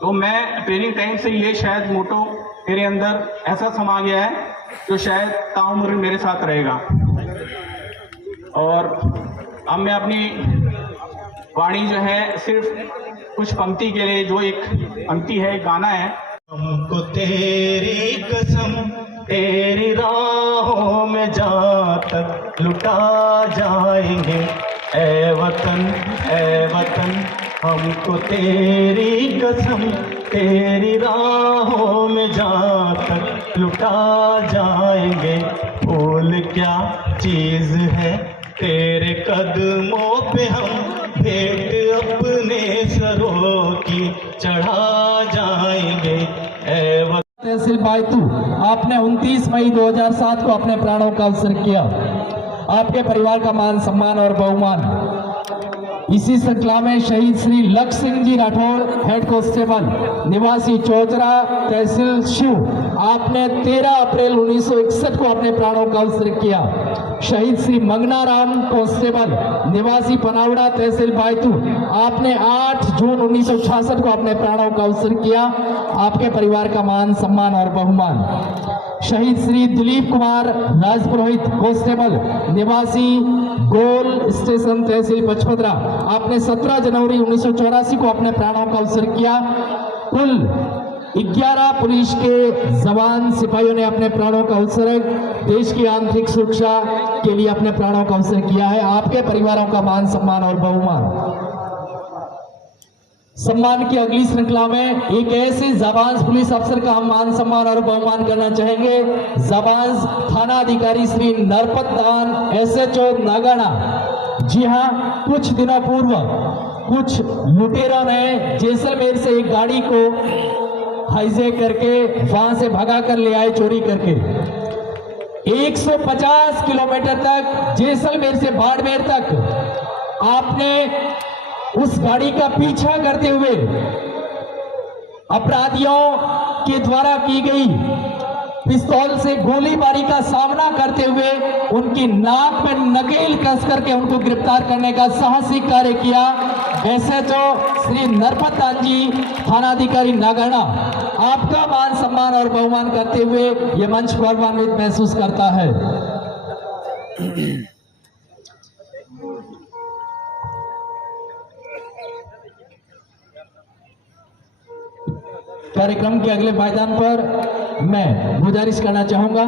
तो मैं ट्रेनिंग टाइम से ये शायद मोटो मेरे अंदर ऐसा समा गया है जो शायद ताउम्र मेरे साथ रहेगा। और अब मैं अपनी वाणी जो है सिर्फ कुछ पंक्ति के लिए, जो एक पंक्ति है, एक गाना है, हमको तेरी कसम तेरी राहों में जहाँ तक लुटा जाएंगे, ए वतन हमको तेरी कसम तेरी राहों में जहाँ तक लुटा जाएंगे। फूल क्या चीज़ है तेरे कदमों पे हम भेंट अपने सरों की चढ़ा जाएंगे, ए वतन। तहसील बायतू, आपने 29 मई 2007 को अपने प्राणों का उत्सर्ग किया। आपके परिवार का मान सम्मान और बहुमान। इसी श्रृंखला में शहीद श्री लक्ष्य सिंह जी राठौड़, हेड कांस्टेबल, निवासी चौचरा, तहसील शिव, आपने 13 अप्रैल 1961 को अपने प्राणों का उत्सर्ग किया। शहीद श्री मंगना राम, कांस्टेबल, निवासी पनावड़ा, तहसील बायतू, आपने 8 जून 1966 को अपने प्राणों का उत्सर्ग किया। आपके परिवार का मान सम्मान और बहुमान। शहीद श्री दिलीप कुमार राजपुरोहित, कांस्टेबल, निवासी गोल स्टेशन, तहसील पचपदरा, आपने 17 जनवरी 1984 को अपने प्राणों का उत्सर्ग किया। कुल 11 पुलिस के जवान सिपाहियों ने अपने प्राणों का उत्सर्ग देश की आंतरिक सुरक्षा के लिए अपने प्राणों का उत्सर्ग किया है। आपके परिवारों का मान सम्मान और बहुमान। सम्मान की अगली श्रृंखला में एक ऐसे जाबाज पुलिस अफसर का हम मान सम्मान और बहुमान करना चाहेंगे। जाबाज थाना अधिकारी श्री नरपत दान, SHO नागाना। जी हाँ, कुछ दिनों पूर्व कुछ लुटेरों ने जैसलमेर से एक गाड़ी को हाईजैक करके वहां से भगा कर ले आए चोरी करके। 150 किलोमीटर तक जैसलमेर से बाड़मेर तक आपने उस गाड़ी का पीछा करते हुए अपराधियों के द्वारा की गई पिस्तौल से गोलीबारी का सामना करते हुए उनकी नाक में नकेल कस करके उनको गिरफ्तार करने का साहसिक कार्य किया। SHO श्री नरपत दान जी, थानाधिकारी नागाना, आपका मान सम्मान और बहुमान करते हुए यह मंच गौरवान्वित महसूस करता है। कार्यक्रम के अगले पायदान पर मैं गुजारिश करना चाहूंगा,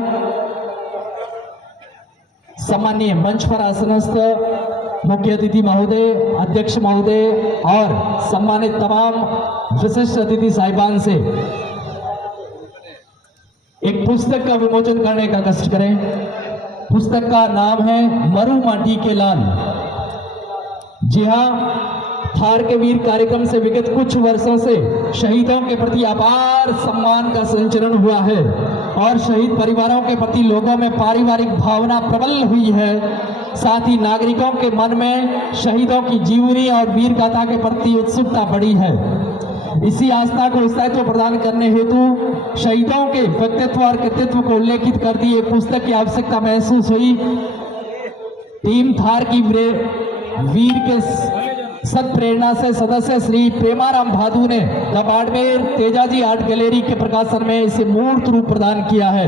सम्मानीय मंच पर आसनस्थ मुख्य अतिथि महोदय, अध्यक्ष महोदय और सम्मानित तमाम विशिष्ट अतिथि साहिबान से एक पुस्तक का विमोचन करने का कष्ट करें। पुस्तक का नाम है मरु माटी के लाल। जी हाँ, थार के वीर कार्यक्रम से विगत कुछ वर्षों से शहीदों के प्रति अपार सम्मान का संचरण हुआ है और शहीद परिवारों के प्रति लोगों में पारिवारिक भावना प्रबल हुई है। साथ ही नागरिकों के मन में शहीदों की जीवनी और वीर गाथा के प्रति उत्सुकता बढ़ी है। इसी आस्था को स्थायित्व प्रदान करने हेतु शहीदों के व्यक्तित्व और कृतित्व को उल्लेखित कर दी एक पुस्तक की आवश्यकता महसूस हुई। टीम थार की वीर के सत प्रेरणा से सदस्य श्री प्रेमाराम भादू ने the Barmer Tejaji art gallery के प्रकाशन में इसे मूर्त रूप प्रदान किया है।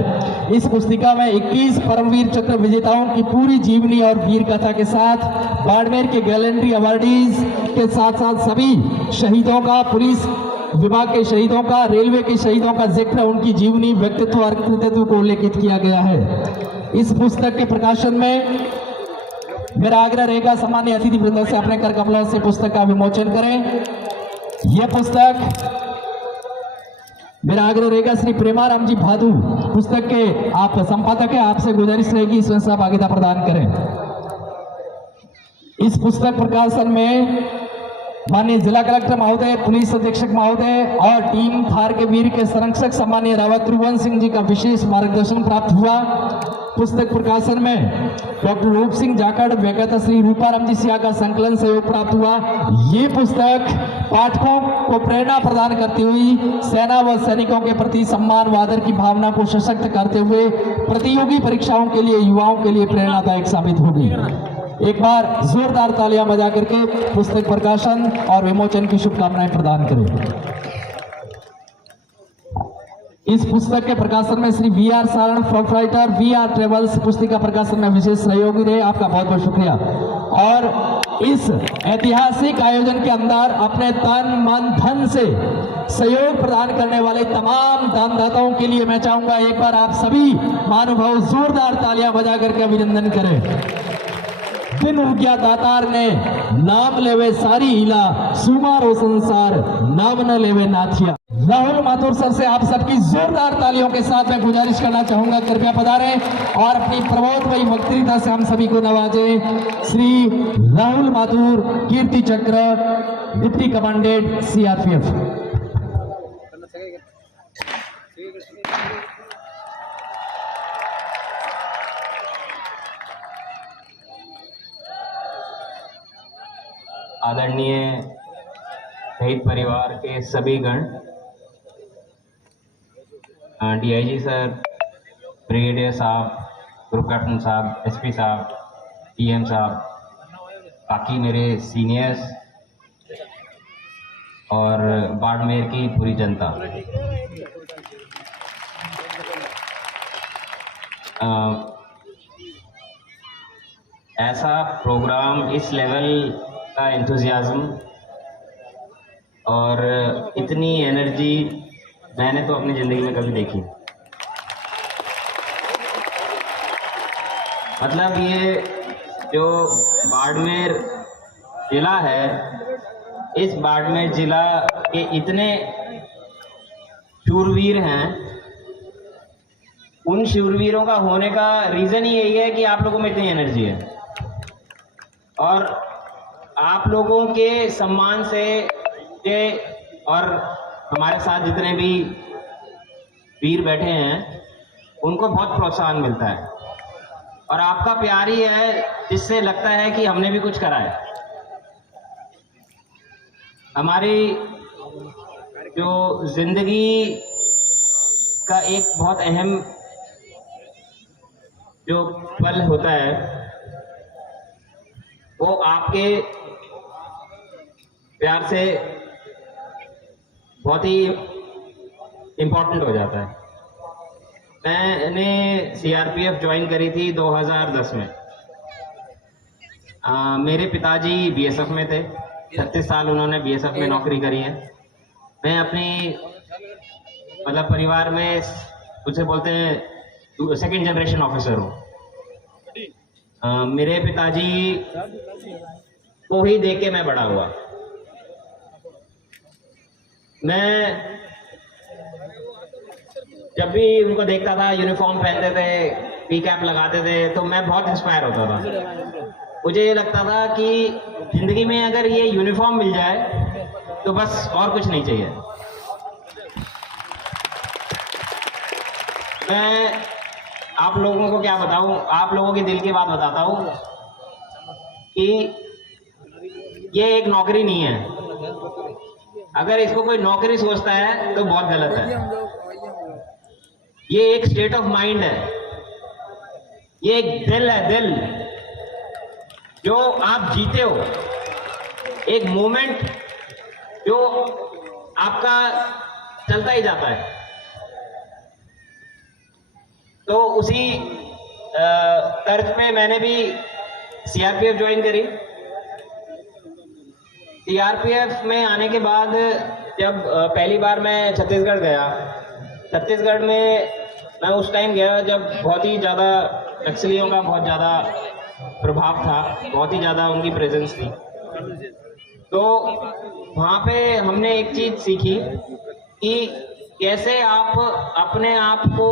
इस पुस्तिका में 21 परमवीर चक्र विजेताओं की पूरी जीवनी और वीर गाथा के साथ बाड़मेर के गैलेंट्री अवार्डीज के साथ साथ सभी शहीदों का, पुलिस विभाग के शहीदों का, रेलवे के शहीदों का जिक्र, उनकी जीवनी, व्यक्तित्व और कृतित्व को उल्लेखित किया गया है। इस पुस्तक के प्रकाशन में मेरा आग्रह रहेगा सम्मानीय अतिथि वृंदों से अपने कर कमलों से पुस्तक का विमोचन करें। यह पुस्तक मेरा आग्रह रहेगा श्री प्रेमाराम जी भादू पुस्तक के आप संपादक है, आपसे गुजारिश रहेगी इसमें सहभागिता प्रदान करें। इस पुस्तक प्रकाशन में माननीय जिला कलेक्टर महोदय, पुलिस अधीक्षक महोदय और टीम थार के वीर के संरक्षक सम्मानीय रावत त्रिभुवन सिंह जी का विशेष मार्गदर्शन प्राप्त हुआ। पुस्तक प्रकाशन में डॉक्टर रूप सिंह जाखड़, व्यगत श्री रूपाराम जी सिया का संकलन सहयोग प्राप्त हुआ। ये पुस्तक पाठकों को प्रेरणा प्रदान करती हुई सेना व सैनिकों के प्रति सम्मान व आदर की भावना को सशक्त करते हुए प्रतियोगी परीक्षाओं के लिए युवाओं के लिए प्रेरणादायक साबित होगी। एक बार जोरदार तालियां बजा करके पुस्तक प्रकाशन और विमोचन की शुभकामनाएं प्रदान करें। इस पुस्तक के प्रकाशन में Shri VR Saran, proprietor VR travels पुस्तिका प्रकाशन में विशेष सहयोगी रहे, आपका बहुत बहुत शुक्रिया। और इस ऐतिहासिक आयोजन के अंदर अपने तन मन धन से सहयोग प्रदान करने वाले तमाम दानदाताओं के लिए मैं चाहूंगा एक बार आप सभी महानुभाव जोरदार तालियां बजा करके अभिनंदन करें। दिन हो गया दातार ने नाम लेवे सारी हिला, सुमारो संसार नाम न लेवे नाथिया। राहुल माथुर सर से आप सबकी जोरदार तालियों के साथ मैं गुजारिश करना चाहूंगा, कृपया पधारें और अपनी प्रमोदमयी वक्तृता से हम सभी को नवाजें। श्री राहुल माथुर, कीर्ति चक्र, डिप्टी कमांडेंट CRPF। आदरणीय शहीद परिवार के सभी गण, DIG सर, ब्रिगेडियर साहब, ग्रुप कैप्टन साहब, SP साहब, PM साहब, बाकी मेरे सीनियर्स और बाड़मेर की पूरी जनता, ऐसा प्रोग्राम, इस लेवल का एंथुजियाज्म और इतनी एनर्जी मैंने तो अपनी ज़िंदगी में कभी देखी। मतलब ये जो बाड़मेर जिला है, इस बाड़मेर जिला के इतने शूरवीर हैं, उन शूरवीरों का होने का रीज़न ही यही है कि आप लोगों में इतनी एनर्जी है और आप लोगों के सम्मान से ये और हमारे साथ जितने भी वीर बैठे हैं उनको बहुत प्रोत्साहन मिलता है और आपका प्यार ही है जिससे लगता है कि हमने भी कुछ करा है। हमारी जो जिंदगी का एक बहुत अहम जो पल होता है वो आपके प्यार से बहुत ही इम्पोर्टेंट हो जाता है। मैंने CRPF ज्वाइन करी थी 2010 में। मेरे पिताजी BSF में थे, 36 साल उन्होंने BSF में नौकरी करी है। मैं अपनी मतलब परिवार में उसे बोलते हैं सेकंड जनरेशन ऑफिसर हूँ। मेरे पिताजी को ही देख के मैं बड़ा हुआ। मैं जब भी उनको देखता था, यूनिफॉर्म पहनते थे, पी कैप लगाते थे, तो मैं बहुत इंस्पायर होता था। मुझे ये लगता था कि जिंदगी में अगर ये यूनिफॉर्म मिल जाए तो बस और कुछ नहीं चाहिए। मैं आप लोगों को क्या बताऊं, आप लोगों के दिल की बात बताता हूं कि ये एक नौकरी नहीं है। अगर इसको कोई नौकरी सोचता है तो बहुत गलत है। ये एक स्टेट ऑफ माइंड है, ये एक दिल है, दिल जो आप जीते हो, एक मोमेंट जो आपका चलता ही जाता है। तो उसी तर्ज पे मैंने भी CRPF ज्वाइन करी। CRPF में आने के बाद जब पहली बार मैं छत्तीसगढ़ गया, छत्तीसगढ़ में मैं उस टाइम गया जब बहुत ही ज़्यादा नक्सलियों का बहुत ज़्यादा प्रभाव था, बहुत ही ज़्यादा उनकी प्रेजेंस थी। तो वहाँ पे हमने एक चीज़ सीखी कि कैसे आप अपने आप को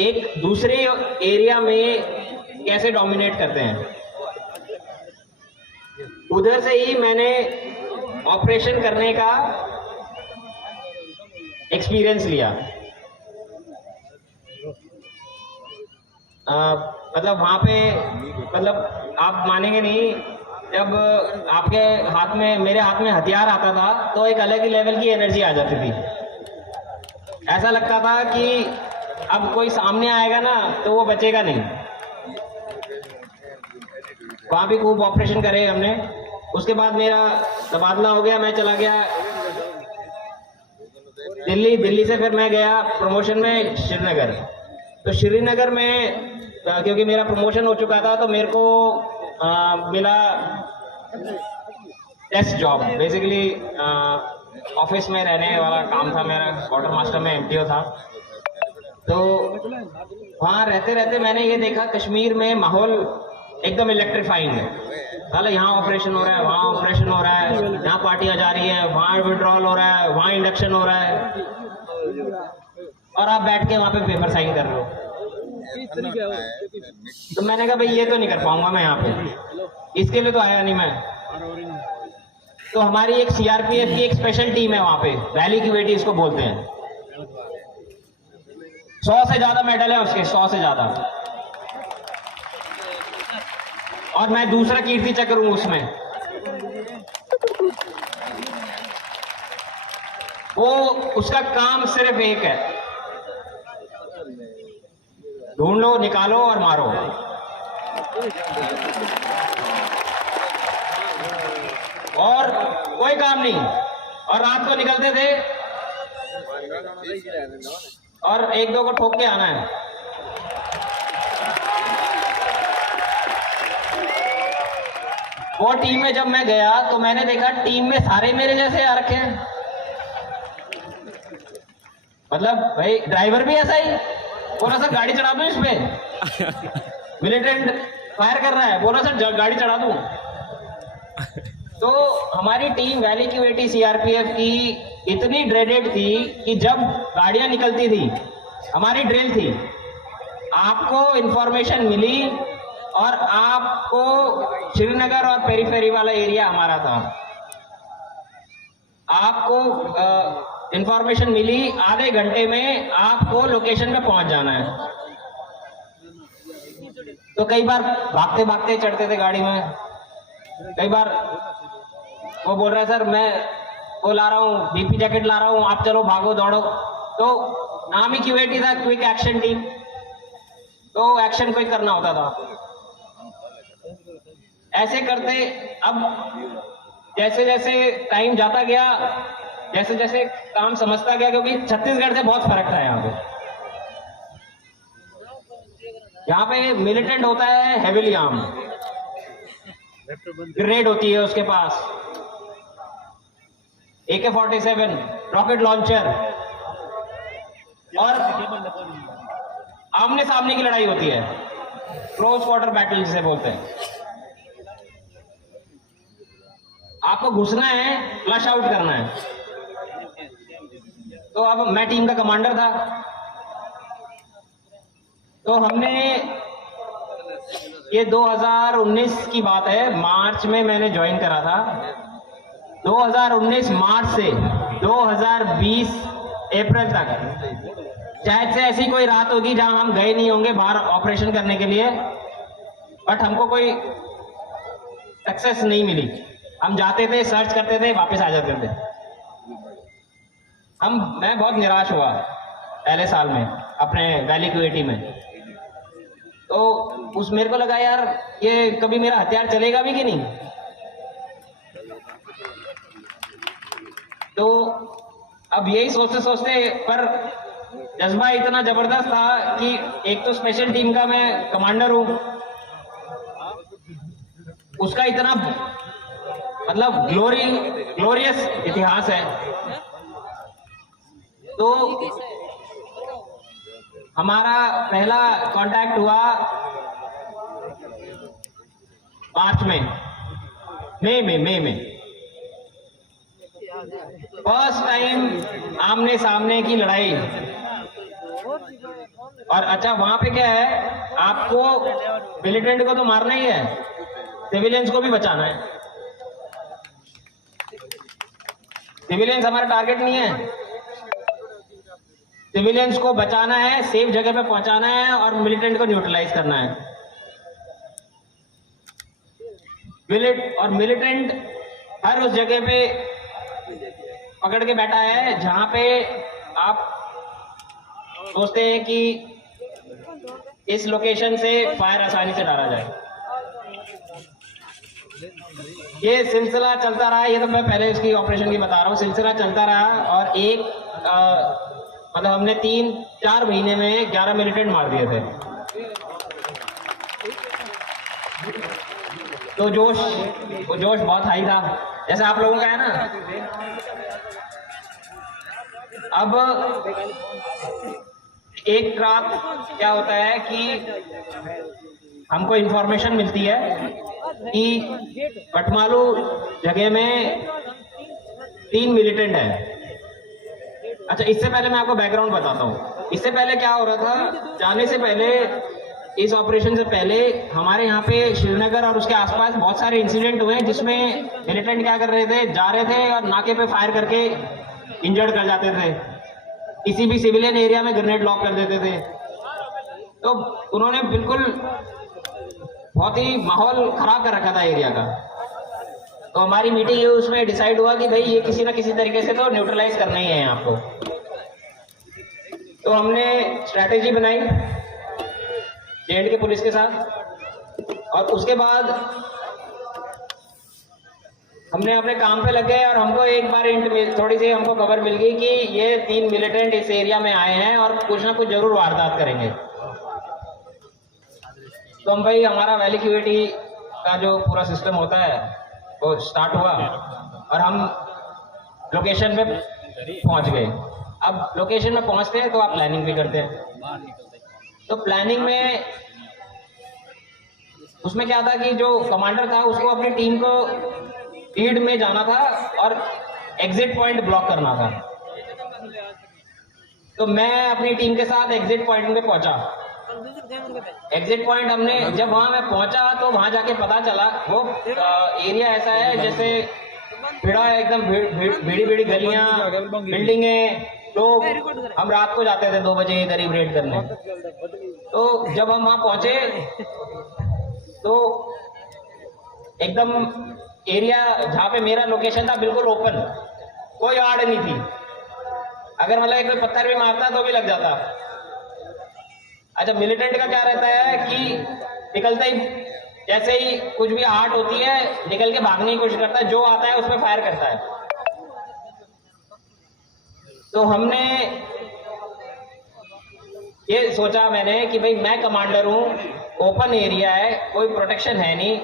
एक दूसरे एरिया में कैसे डोमिनेट करते हैं। उधर से ही मैंने ऑपरेशन करने का एक्सपीरियंस लिया। मतलब वहाँ पे मतलब आप मानेंगे नहीं, जब आपके हाथ में, मेरे हाथ में हथियार आता था तो एक अलग ही लेवल की एनर्जी आ जाती थी। ऐसा लगता था कि अब कोई सामने आएगा ना तो वो बचेगा नहीं। वहाँ भी खूब ऑपरेशन करे हमने। उसके बाद मेरा तबादला हो गया, मैं चला गया दिल्ली। दिल्ली से फिर मैं गया प्रमोशन में श्रीनगर। तो श्रीनगर में क्योंकि मेरा प्रमोशन हो चुका था तो मेरे को मिला टेस्ट जॉब, बेसिकली ऑफिस में रहने वाला काम था मेरा, क्वार्टर मास्टर में एमटीओ था। तो वहाँ रहते रहते मैंने ये देखा कश्मीर में माहौल एकदम इलेक्ट्रीफाइंग है। साला यहाँ ऑपरेशन हो रहा है, वहाँ ऑपरेशन हो रहा है, यहाँ पार्टियाँ जा रही है, वहाँ विड्रॉल हो रहा है, वहाँ इंडक्शन हो रहा है, और आप बैठ के वहाँ पे पेपर साइन कर रहे हो। तो मैंने कहा भाई ये तो नहीं कर पाऊंगा मैं यहाँ पे, इसके लिए तो आया नहीं मैं। तो हमारी एक सीआरपीएफ की एक स्पेशल टीम है वहाँ पे, वैली की बेटी इसको बोलते हैं। 100 से ज्यादा मेडल है उसके, 100 से ज्यादा, और मैं दूसरा कीर्ति चक्र हूं उसमें। वो उसका काम सिर्फ एक है, ढूंढ लो, निकालो और मारो। और कोई काम नहीं। और रात को निकलते थे और एक दो को ठोक के आना है। वो टीम में जब मैं गया तो मैंने देखा टीम में सारे मेरे जैसे आ रखे हैं। मतलब भाई ड्राइवर भी ऐसा ही, बोला सर गाड़ी चढ़ा दूं इस पे, मिलिटेंट फायर कर रहा है, बोला सर गाड़ी चढ़ा दूं। तो हमारी टीम वैली की बेटी सीआरपीएफ की इतनी ड्रेडेड थी कि जब गाड़ियां निकलती थी, हमारी ड्रिल थी, आपको इंफॉर्मेशन मिली और आपको श्रीनगर और पेरीफेरी वाला एरिया हमारा था, आपको इंफॉर्मेशन मिली, आधे घंटे में आपको लोकेशन पे पहुंच जाना है। तो कई बार भागते भागते चढ़ते थे गाड़ी में, कई बार वो बोल रहा है सर मैं वो ला रहा हूँ, बीपी जैकेट ला रहा हूँ, आप चलो भागो दौड़ो। तो नाम ही क्यूएटी था, क्विक एक्शन टीम, तो एक्शन कोई करना होता था। ऐसे करते अब जैसे जैसे टाइम जाता गया, जैसे जैसे काम समझता गया, क्योंकि छत्तीसगढ़ से बहुत फर्क था यहाँ पे। यहाँ पे मिलिटेंट होता है हेविली आर्म, ग्रेनेड होती है उसके पास, AK-47, रॉकेट लॉन्चर, और आमने सामने की लड़ाई होती है, क्लोज क्वार्टर बैटल जिसे बोलते हैं। आपको घुसना है, फ्लश आउट करना है। तो अब मैं टीम का कमांडर था, तो हमने ये 2019 की बात है, मार्च में मैंने ज्वाइन करा था। 2019 मार्च से 2020 अप्रैल तक शायद से ऐसी कोई रात होगी जहां हम गए नहीं होंगे बाहर ऑपरेशन करने के लिए, बट हमको कोई सक्सेस नहीं मिली। हम जाते थे, सर्च करते थे, वापस आ जाते थे। मैं बहुत निराश हुआ पहले साल में अपने वैली क्यूएटी में। तो मेरे को लगा यार ये कभी मेरा हथियार चलेगा भी कि नहीं। तो अब यही सोचते सोचते, पर जज्बा इतना जबरदस्त था कि एक तो स्पेशल टीम का मैं कमांडर हूं, उसका इतना मतलब ग्लोरियस इतिहास है। तो हमारा पहला कांटेक्ट हुआ मार्च में, मई में फर्स्ट टाइम आमने सामने की लड़ाई। और अच्छा वहां पे क्या है, आपको मिलिटेंट को तो मारना ही है, सिविलियंस को भी बचाना है। सिविलियंस हमारा टारगेट नहीं है, सिविलियंस को बचाना है, सेफ जगह पे पहुंचाना है और मिलिटेंट को न्यूट्रलाइज करना है। मिलिटेंट हर उस जगह पे पकड़ के बैठा है जहां पे आप सोचते हैं कि इस लोकेशन से फायर आसानी से डाला जाए। ये सिलसिला चलता रहा, ये तो मैं पहले इसकी ऑपरेशन की बता रहा हूँ, सिलसिला चलता रहा। और मतलब हमने 3-4 महीने में 11 मिलिटेंट मार दिए थे। तो जोश बहुत हाई था। जैसे आप लोगों का है ना। अब एक रात क्या होता है कि हमको इंफॉर्मेशन मिलती है कि पटमालू जगह में 3 मिलिटेंट है। अच्छा, इससे पहले मैं आपको बैकग्राउंड बताता हूँ। इससे पहले क्या हो रहा था, जाने से पहले, इस ऑपरेशन से पहले हमारे यहाँ पे श्रीनगर और उसके आसपास बहुत सारे इंसिडेंट हुए जिसमें मिलिटेंट क्या कर रहे थे, जा रहे थे और नाके पे फायर करके इंजर्ड कर जाते थे, किसी भी सिविलियन एरिया में ग्रेनेड लॉक कर देते थे। तो उन्होंने बिल्कुल बहुत ही माहौल खराब कर रखा था एरिया का। तो हमारी मीटिंग ये उसमें डिसाइड हुआ कि भाई ये किसी ना किसी तरीके से तो न्यूट्रलाइज करना ही है आपको। तो हमने स्ट्रैटेजी बनाई J&K पुलिस के साथ, और उसके बाद हमने अपने काम पे लग गए और हमको एक बार थोड़ी सी हमको खबर मिल गई कि ये 3 मिलिटेंट इस एरिया में आए हैं और कुछ ना कुछ जरूर वारदात करेंगे। तो हम भाई, हमारा वैलिक्यूटी का जो पूरा सिस्टम होता है वो स्टार्ट हुआ और हम लोकेशन पे पहुंच गए। अब लोकेशन में पहुंचते हैं तो आप प्लानिंग भी करते हैं। तो प्लानिंग में उसमें क्या था कि जो कमांडर था उसको अपनी टीम को लीड में जाना था और एग्जिट पॉइंट ब्लॉक करना था। तो मैं अपनी टीम के साथ एग्जिट पॉइंट पे पहुंचा। एग्जिट पॉइंट हमने जब वहां मैं पहुंचा तो वहां जाके पता चला वो एरिया ऐसा है जैसे भिड़ा है, एकदम भीड़ी भीड़ी गलियां, बिल्डिंगें, लोग। हम रात को जाते थे 2 बजे करीब रेड करने। तो जब हम वहां पहुंचे तो एकदम एरिया जहाँ पे मेरा लोकेशन था बिल्कुल ओपन, कोई आड़ नहीं थी। अगर मतलब कोई पत्थर भी मारता तो भी लग जाता। अच्छा, मिलिटेंट का क्या रहता है कि निकलते ही जैसे ही कुछ भी आहट होती है निकल के भागने की कोशिश करता है, जो आता है उस पर फायर करता है। तो हमने ये सोचा मैंने कि भाई मैं कमांडर हूं, ओपन एरिया है, कोई प्रोटेक्शन है नहीं,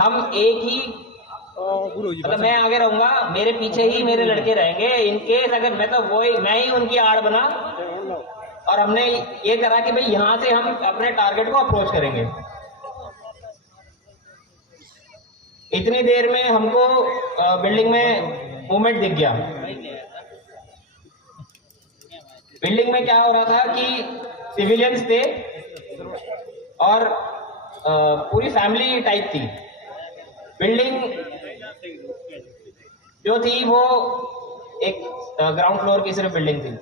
हम एक ही मतलब मैं आगे रहूंगा, मेरे पीछे ही मेरे लड़के रहेंगे। इनकेस अगर मैं ही उनकी आड़ बना। और हमने ये करा कि भाई यहां से हम अपने टारगेट को अप्रोच करेंगे। इतनी देर में हमको बिल्डिंग में मूवमेंट दिख गया। बिल्डिंग में क्या हो रहा था कि सिविलियंस थे और पूरी फैमिली टाइप थी। बिल्डिंग जो थी वो एक ग्राउंड फ्लोर की सिर्फ बिल्डिंग थी।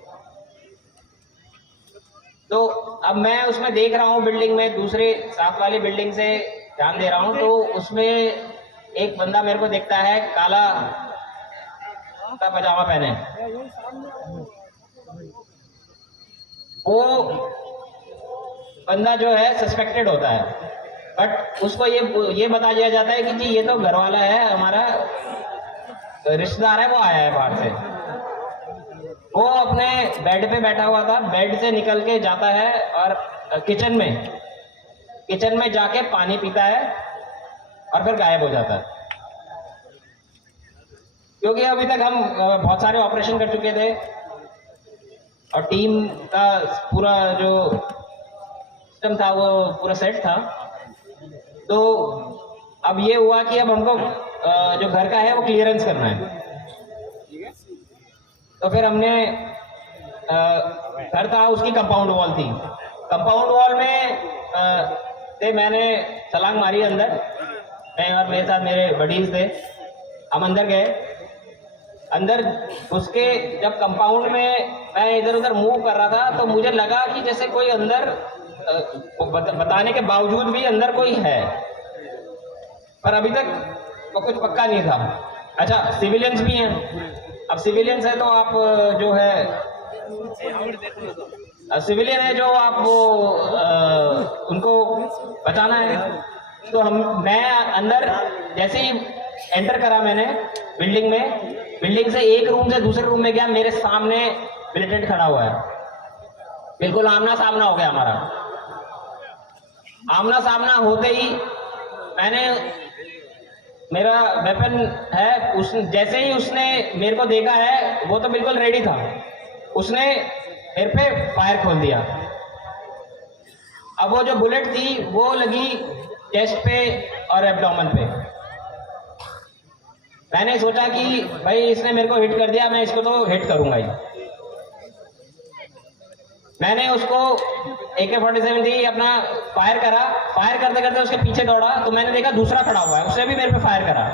तो अब मैं उसमें देख रहा हूँ बिल्डिंग में, दूसरे साथ वाली बिल्डिंग से ध्यान दे रहा हूँ, तो उसमें एक बंदा मेरे को दिखता है, काला पजामा पहने। वो बंदा जो है सस्पेक्टेड होता है, बट उसको ये बता दिया जाता है कि जी ये तो घर वाला है, हमारा रिश्तेदार है, वो आया है बाहर से। वो अपने बेड पे बैठा हुआ था, बेड से निकल के जाता है और किचन में जाके पानी पीता है और फिर गायब हो जाता है। क्योंकि अभी तक हम बहुत सारे ऑपरेशन कर चुके थे और टीम का पूरा जो सिस्टम था वो पूरा सेट था। तो अब ये हुआ कि अब हमको जो घर का है वो क्लियरेंस करना है। तो फिर हमने घर था, उसकी कंपाउंड वॉल थी। कंपाउंड वॉल में से मैंने छलांग मारी अंदर, मैं और मेरे साथ मेरे बडीज थे। हम अंदर गए, अंदर उसके जब कंपाउंड में मैं इधर उधर मूव कर रहा था तो मुझे लगा कि जैसे कोई अंदर बताने के बावजूद भी अंदर कोई है, पर अभी तक वो कुछ पक्का नहीं था। अच्छा, सिविलियंस भी हैं। अब सिविलियंस है तो आप जो है सिविलियन है जो आप वो उनको बचाना है। तो मैं अंदर जैसे ही एंटर करा मैंने बिल्डिंग में, बिल्डिंग से एक रूम से दूसरे रूम में गया, मेरे सामने मिलिटेंट खड़ा हुआ है। बिल्कुल आमना सामना हो गया हमारा। आमना सामना होते ही मैंने मेरा वेपन है, उस जैसे ही उसने मेरे को देखा है, वो तो बिल्कुल रेडी था, उसने मेरे पे फायर खोल दिया। अब वो जो बुलेट थी वो लगी चेस्ट पे और एब्डोमेन पे। मैंने सोचा कि भाई इसने मेरे को हिट कर दिया, मैं इसको तो हिट करूंगा ही। मैंने उसको AK-47 थी अपना फायर करा, फायर करते करते उसके पीछे दौड़ा तो मैंने देखा दूसरा खड़ा हुआ है, उसने भी मेरे पे फायर करा।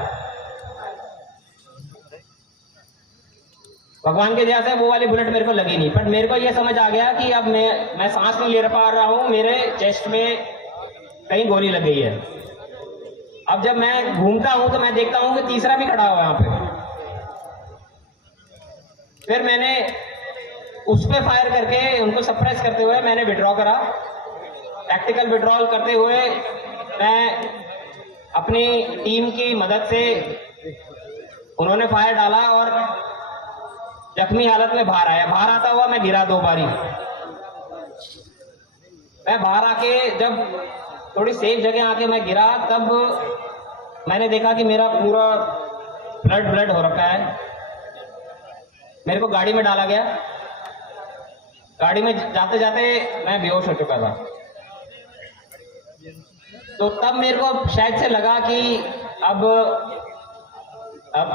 भगवान के दया से वो वाली बुलेट मेरे को लगी नहीं, पर मेरे को ये समझ आ गया कि अब मैं सांस नहीं ले पा रहा हूँ, मेरे चेस्ट में कहीं गोली लग गई है। अब जब मैं घूमता हूँ तो मैं देखता हूँ कि तीसरा भी खड़ा हुआ है यहाँ पे। फिर मैंने उस पे फायर करके उनको सप्रेस करते हुए मैंने विड्रॉ करा। टैक्टिकल विड्रॉल करते हुए मैं अपनी टीम की मदद से, उन्होंने फायर डाला और जख्मी हालत में बाहर आया। बाहर आता हुआ मैं गिरा 2 बारी। मैं बाहर आके जब थोड़ी सेफ जगह आके मैं गिरा, तब मैंने देखा कि मेरा पूरा ब्लड हो रखा है। मेरे को गाड़ी में डाला गया। गाड़ी में जाते जाते मैं बेहोश हो चुका था। तो तब मेरे को शायद से लगा कि अब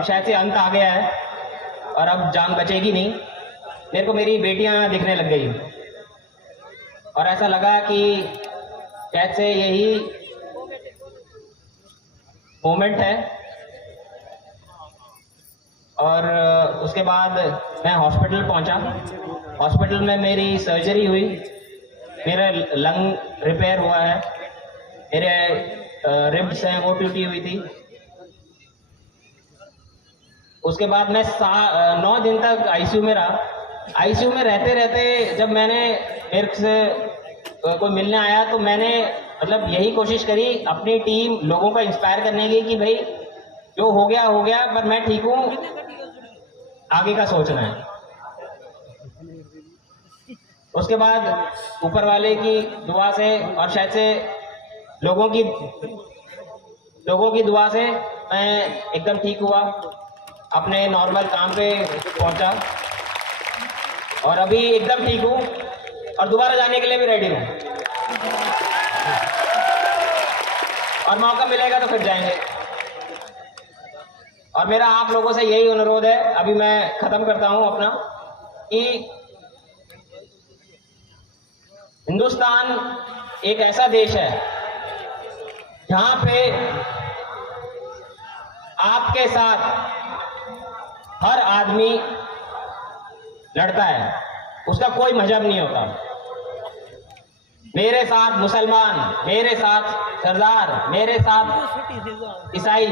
शायद से अंत आ गया है और अब जान बचेगी नहीं। मेरे को मेरी बेटियां दिखने लग गई और ऐसा लगा कि शायद से यही मोमेंट है। और उसके बाद मैं हॉस्पिटल पहुंचा। हॉस्पिटल में मेरी सर्जरी हुई, मेरा लंग रिपेयर हुआ है, मेरे रिब्स हैं वो टूटी हुई थी। उसके बाद मैं 9 दिन तक आईसीयू में रहा। आईसीयू में रहते रहते जब मेरे से कोई मिलने आया तो मैंने मतलब यही कोशिश करी अपनी टीम लोगों को इंस्पायर करने की कि भाई जो हो गया पर मैं ठीक हूँ, आगे का सोचना है। उसके बाद ऊपर वाले की दुआ से और शायद से लोगों की दुआ से मैं एकदम ठीक हुआ, अपने नॉर्मल काम पे पहुंचा और अभी एकदम ठीक हूँ और दोबारा जाने के लिए भी रेडी हूँ। और मौका मिलेगा तो फिर जाएंगे। और मेरा आप लोगों से यही अनुरोध है, अभी मैं खत्म करता हूं अपना, कि हिंदुस्तान एक ऐसा देश है जहां पे आपके साथ हर आदमी लड़ता है, उसका कोई मजहब नहीं होता। मेरे साथ मुसलमान, मेरे साथ सरदार, मेरे साथ ईसाई,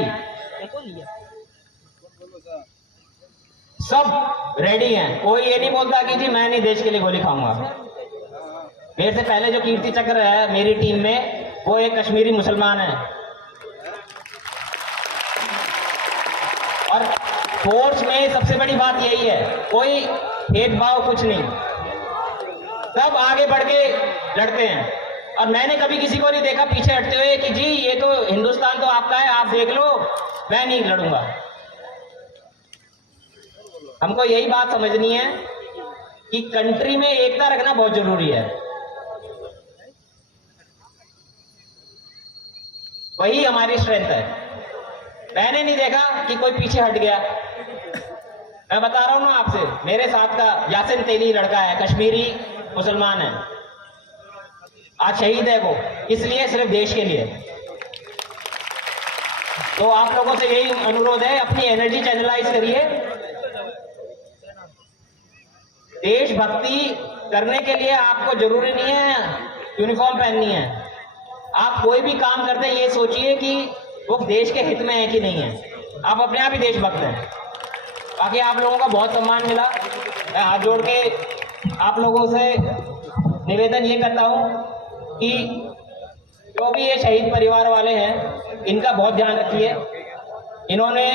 सब रेडी हैं। कोई ये नहीं बोलता कि जी मैं नहीं देश के लिए गोली खाऊंगा। मेरे से पहले जो कीर्ति चक्र है मेरी टीम में, वो एक कश्मीरी मुसलमान है। और फोर्स में सबसे बड़ी बात यही है, कोई भेदभाव कुछ नहीं, सब आगे बढ़ के लड़ते हैं। और मैंने कभी किसी को नहीं देखा पीछे हटते हुए कि जी ये तो हिंदुस्तान तो आपका है, आप देख लो, मैं नहीं लड़ूंगा। हमको यही बात समझनी है कि कंट्री में एकता रखना बहुत जरूरी है। वही हमारी स्ट्रेंथ है। मैंने नहीं देखा कि कोई पीछे हट गया। मैं बता रहा हूं ना आपसे, मेरे साथ का यासिन तेली लड़का है, कश्मीरी मुसलमान है, आज शहीद है वो, इसलिए सिर्फ देश के लिए। तो आप लोगों से यही अनुरोध है, अपनी एनर्जी चैनलाइज करिए। देशभक्ति करने के लिए आपको जरूरी नहीं है यूनिफॉर्म पहननी है। आप कोई भी काम करते हैं ये सोचिए कि वो देश के हित में है कि नहीं है। आप अपने आप ही देशभक्त हैं। बाकी आप लोगों का बहुत सम्मान मिला। मैं हाथ जोड़ के आप लोगों से निवेदन ये करता हूं कि जो भी ये शहीद परिवार वाले हैं, इनका बहुत ध्यान रखिए। इन्होंने,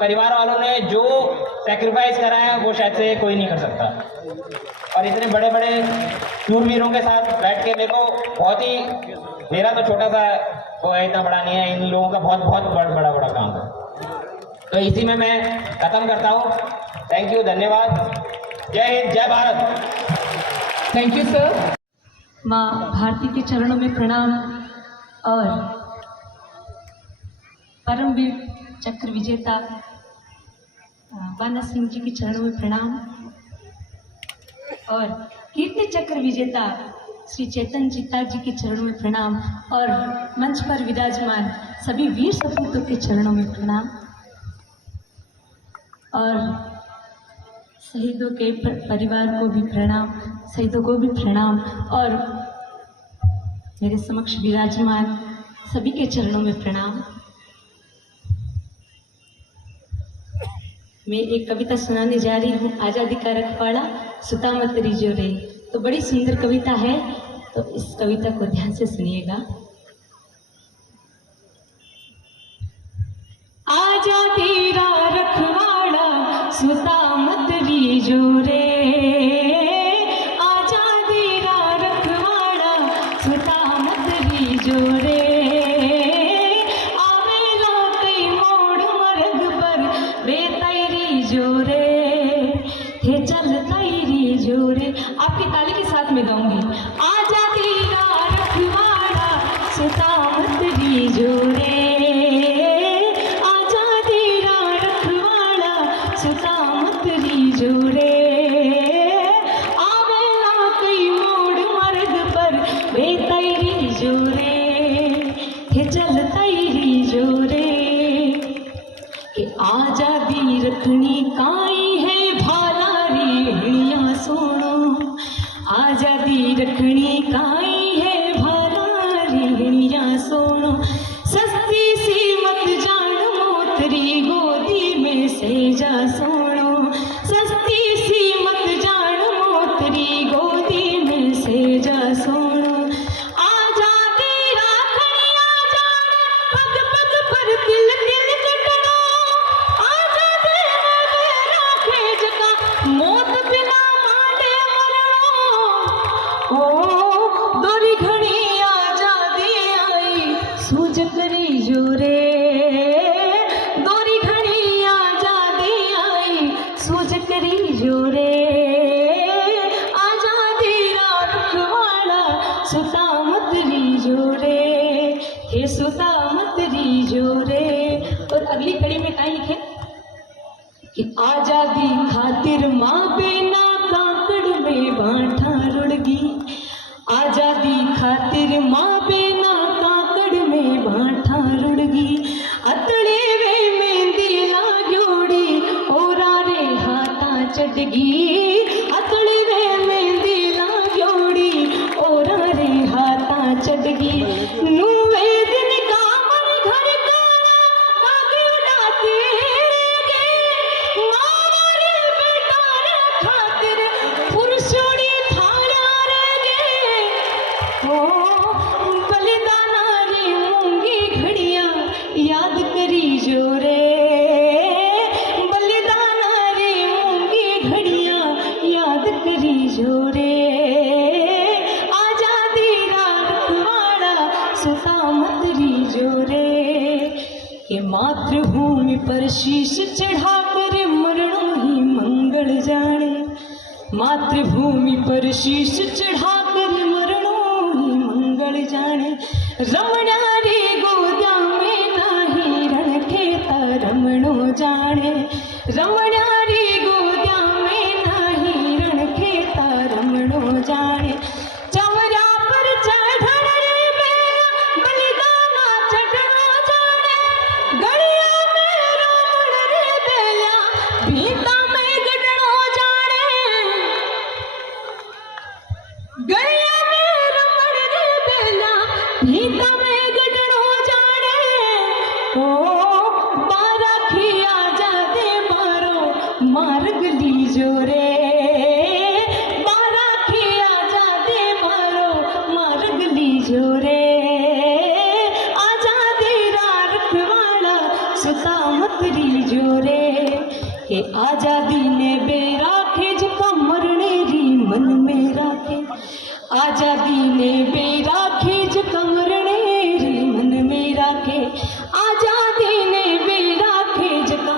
परिवार वालों ने जो सैक्रिफाइस करा है वो शायद से कोई नहीं कर सकता। और इतने बड़े बड़े शूरवीरों के साथ बैठ के मेरे को बहुत ही, मेरा तो छोटा सा वो है, इतना बड़ा नहीं है, इन लोगों का बहुत बहुत बड़ा काम है। तो इसी में मैं खत्म करता हूँ। थैंक यू, धन्यवाद। जय हिंद, जय भारत। Thank you sir. माँ भारती के चरणों में प्रणाम और परमवीर चक्र विजेता बाना सिंह जी के चरणों में प्रणाम और कीर्ति चक्र विजेता श्री चेतन जीता जी के चरणों में प्रणाम और मंच पर विराजमान सभी वीर सपूतों के चरणों में प्रणाम और शहीदों के परिवार को भी प्रणाम, शहीदों को भी प्रणाम और मेरे समक्ष विराजमान सभी के चरणों में प्रणाम। मैं एक कविता सुनाने जा रही हूँ, आज़ादी का रखवाड़ा सुता मत रिजो रे। तो बड़ी सुंदर कविता है, तो इस कविता को ध्यान से सुनिएगा। आज़ादी का रखवाड़ा सुता मत रिजो रे, आज़ादी का रखवाड़ा सुता मत रिजो रे, आवेला कई मोड़ मर्ग पर बेतैरी जोरे थे चल तैरी जोरे। आपकी ताली के साथ में गाऊंगी। आज़ादी का रखवाड़ा सुता मत रिजो रे, आज़ादी का रखवाड़ा सुता मत रिजो रे, आवेला कई मोड़ मर्ग पर बेतैरी जोरे थे चल तैरी जोरे। कि आज़ादी रखनी काई है भाला रेहड़ियाँ सोनो, आज़ादी रखनी काई है भाला रेहड़ियाँ सोनो, सस्ती सी मत जान मोतरी गोदी में से जा सोनो, सस्ती सी मत जान मोतरी गोदी में से जा सोनो। आज़ादी राखनी आजाद पग पग पर तिल तिल कटना, आज़ादी में राखे जका मौत बिना मांडे मरणो। ओ दोरी घड़ी आज़ादी आई सूझ करी जोरे, दोरी घड़ी आज़ादी आई सूझ करी जोरे, आज़ादी रा रखवाड़ा सुता मत रिजो रे, हे सुता मत रिजो रे। और अगली कड़ी में क्या लिखे कि आज़ादी खातिर माँ बेना काकड़ में बांठा रुड़गी, आज़ादी खातिर माँ बेना काकड़ में बांठा रुड़गी, अतड़े वे मेहंदी लाग्योड़ी ओरा रे हाथा चढ़गी, अतड़े वे मेहंदी लाग्योड़ी ओरा रे हाथा चढ़गी। नुवे दिन कामन घर काना बागी उड़ाते गे, मारे बेटा रे खातिर पुरुषोड़ी थाना रे। ओ बलिदाना रे मूंगी घड़िया याद करी जोरे, बलिदाना रे मूंगी घड़िया याद करी जोरे, आज़ादी का रखवाड़ा सुता मत रिजो रे। कि मातृभूमि पर शीश चढ़ा कर मरणों ही मंगल जाने, मातृभूमि पर शीश चढ़ा कर मरणों ही मंगल जाने, रमणा रे गोदा में नाही रण खेता रमणो जाने, रमणा रे गोदा में नाही रण खेता रमणो जाने। चवरा पर चढ़ण रे बेला बलिदाना चढ़णो जाने, गड़िया में रावण रे बेला भीता में गढ़णो जाने, गड़िया में रावण रे बेला भीता में गढ़णो जाने। ओ बारा खिया जादे मारो मार्ग लीजो रे, बारा खिया जादे मारो मार्ग लीजो रे, आज़ादी रा रखवाड़ा सुता मत रिजो रे। के आज़ादी ने बेराखे जका मरने री मन में राखे, आज़ादी ने बेराखे जका मरने री मन में राखे, आज़ादी ने बेराखे जका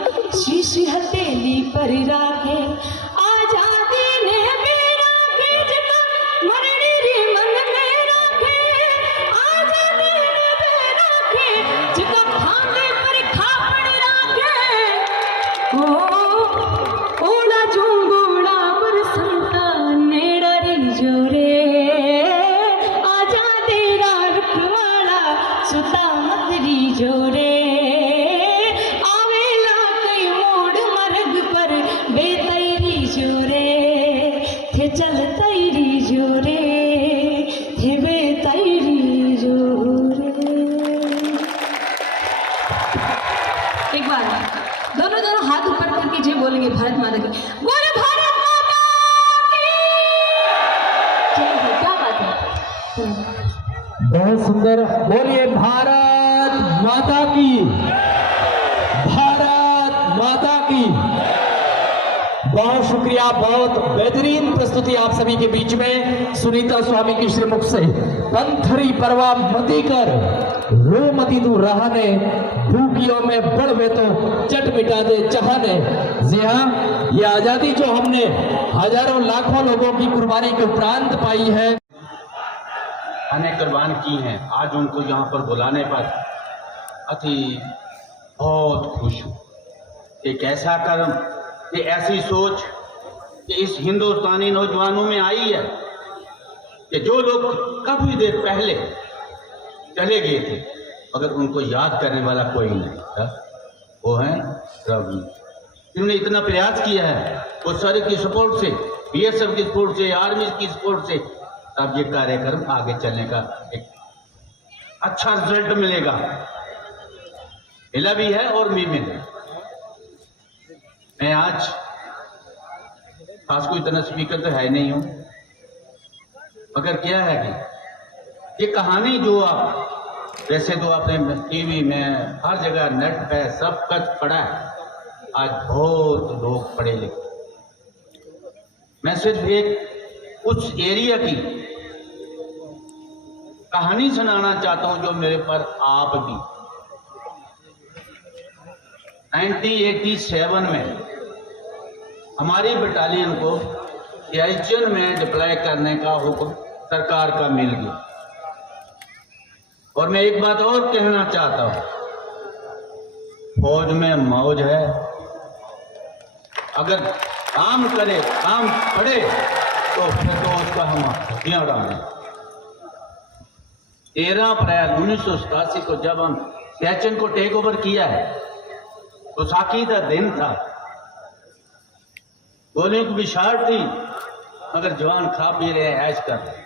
बोलेंगे भारत माता की। बोलो भारत माता की जय हो। क्या बात है। बहुत सुंदर, बोलिए भारत माता की, भारत माता की। बहुत शुक्रिया, बहुत बेहतरीन प्रस्तुति आप सभी के बीच में सुनीता स्वामी की श्रीमुख से। पंथरी परवा मती कर रो मती तू रहने, भूखियों में बढ़वे तो चट मिटा दे चाहने। जी हाँ, ये आजादी जो हमने हजारों लाखों लोगों की कुर्बानी के उपरांत पाई है, अनेक कुर्बान की हैं, आज उनको यहाँ पर बुलाने पर अति बहुत खुश हूँ। एक ऐसा कर्म, ये ऐसी सोच कि इस हिंदुस्तानी नौजवानों में आई है कि जो लोग काफी देर पहले चले गए थे मगर उनको याद करने वाला कोई नहीं था, वो है रवि। इन्होंने इतना प्रयास किया है, वो सर की सपोर्ट से, बीएसएफ की सपोर्ट से, आर्मी की सपोर्ट से, तब ये कार्यक्रम आगे चलने का एक अच्छा रिजल्ट मिलेगा। मिला भी है और भी मिलेगा। मैं आज खास कोई इतना स्पीकर तो है नहीं हूं, मगर क्या है कि ये कहानी जो आप वैसे तो आपने टीवी में हर जगह नेट पे सब कुछ पढ़ा है, आज बहुत लोग पढ़े लिखे। मैं सिर्फ एक उस एरिया की कहानी सुनाना चाहता हूं जो मेरे पर आप भी 1987 में हमारी बटालियन को सियाचिन में डिप्लॉय करने का हुक्म सरकार का मिल गया। और मैं एक बात और कहना चाहता हूं, फौज में मौज है, अगर काम करे, काम पड़े तो फिर तो उसका हम हथियार डालें। 13 अप्रैल 1987 को जब हम सियाचिन को टेक ओवर किया है, तो साकी का दिन था, गोलियों की विशाल थी, मगर जवान खा पी रहे, ऐश कर रहे।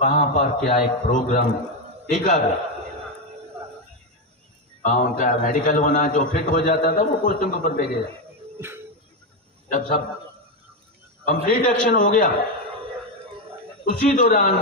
वहां पर क्या एक प्रोग्राम टीकाकरण, उनका मेडिकल होना, जो फिट हो जाता था वो पोस्टिंग के ऊपर भेजे जाते। जब सब कंप्लीट एक्शन हो गया, उसी दौरान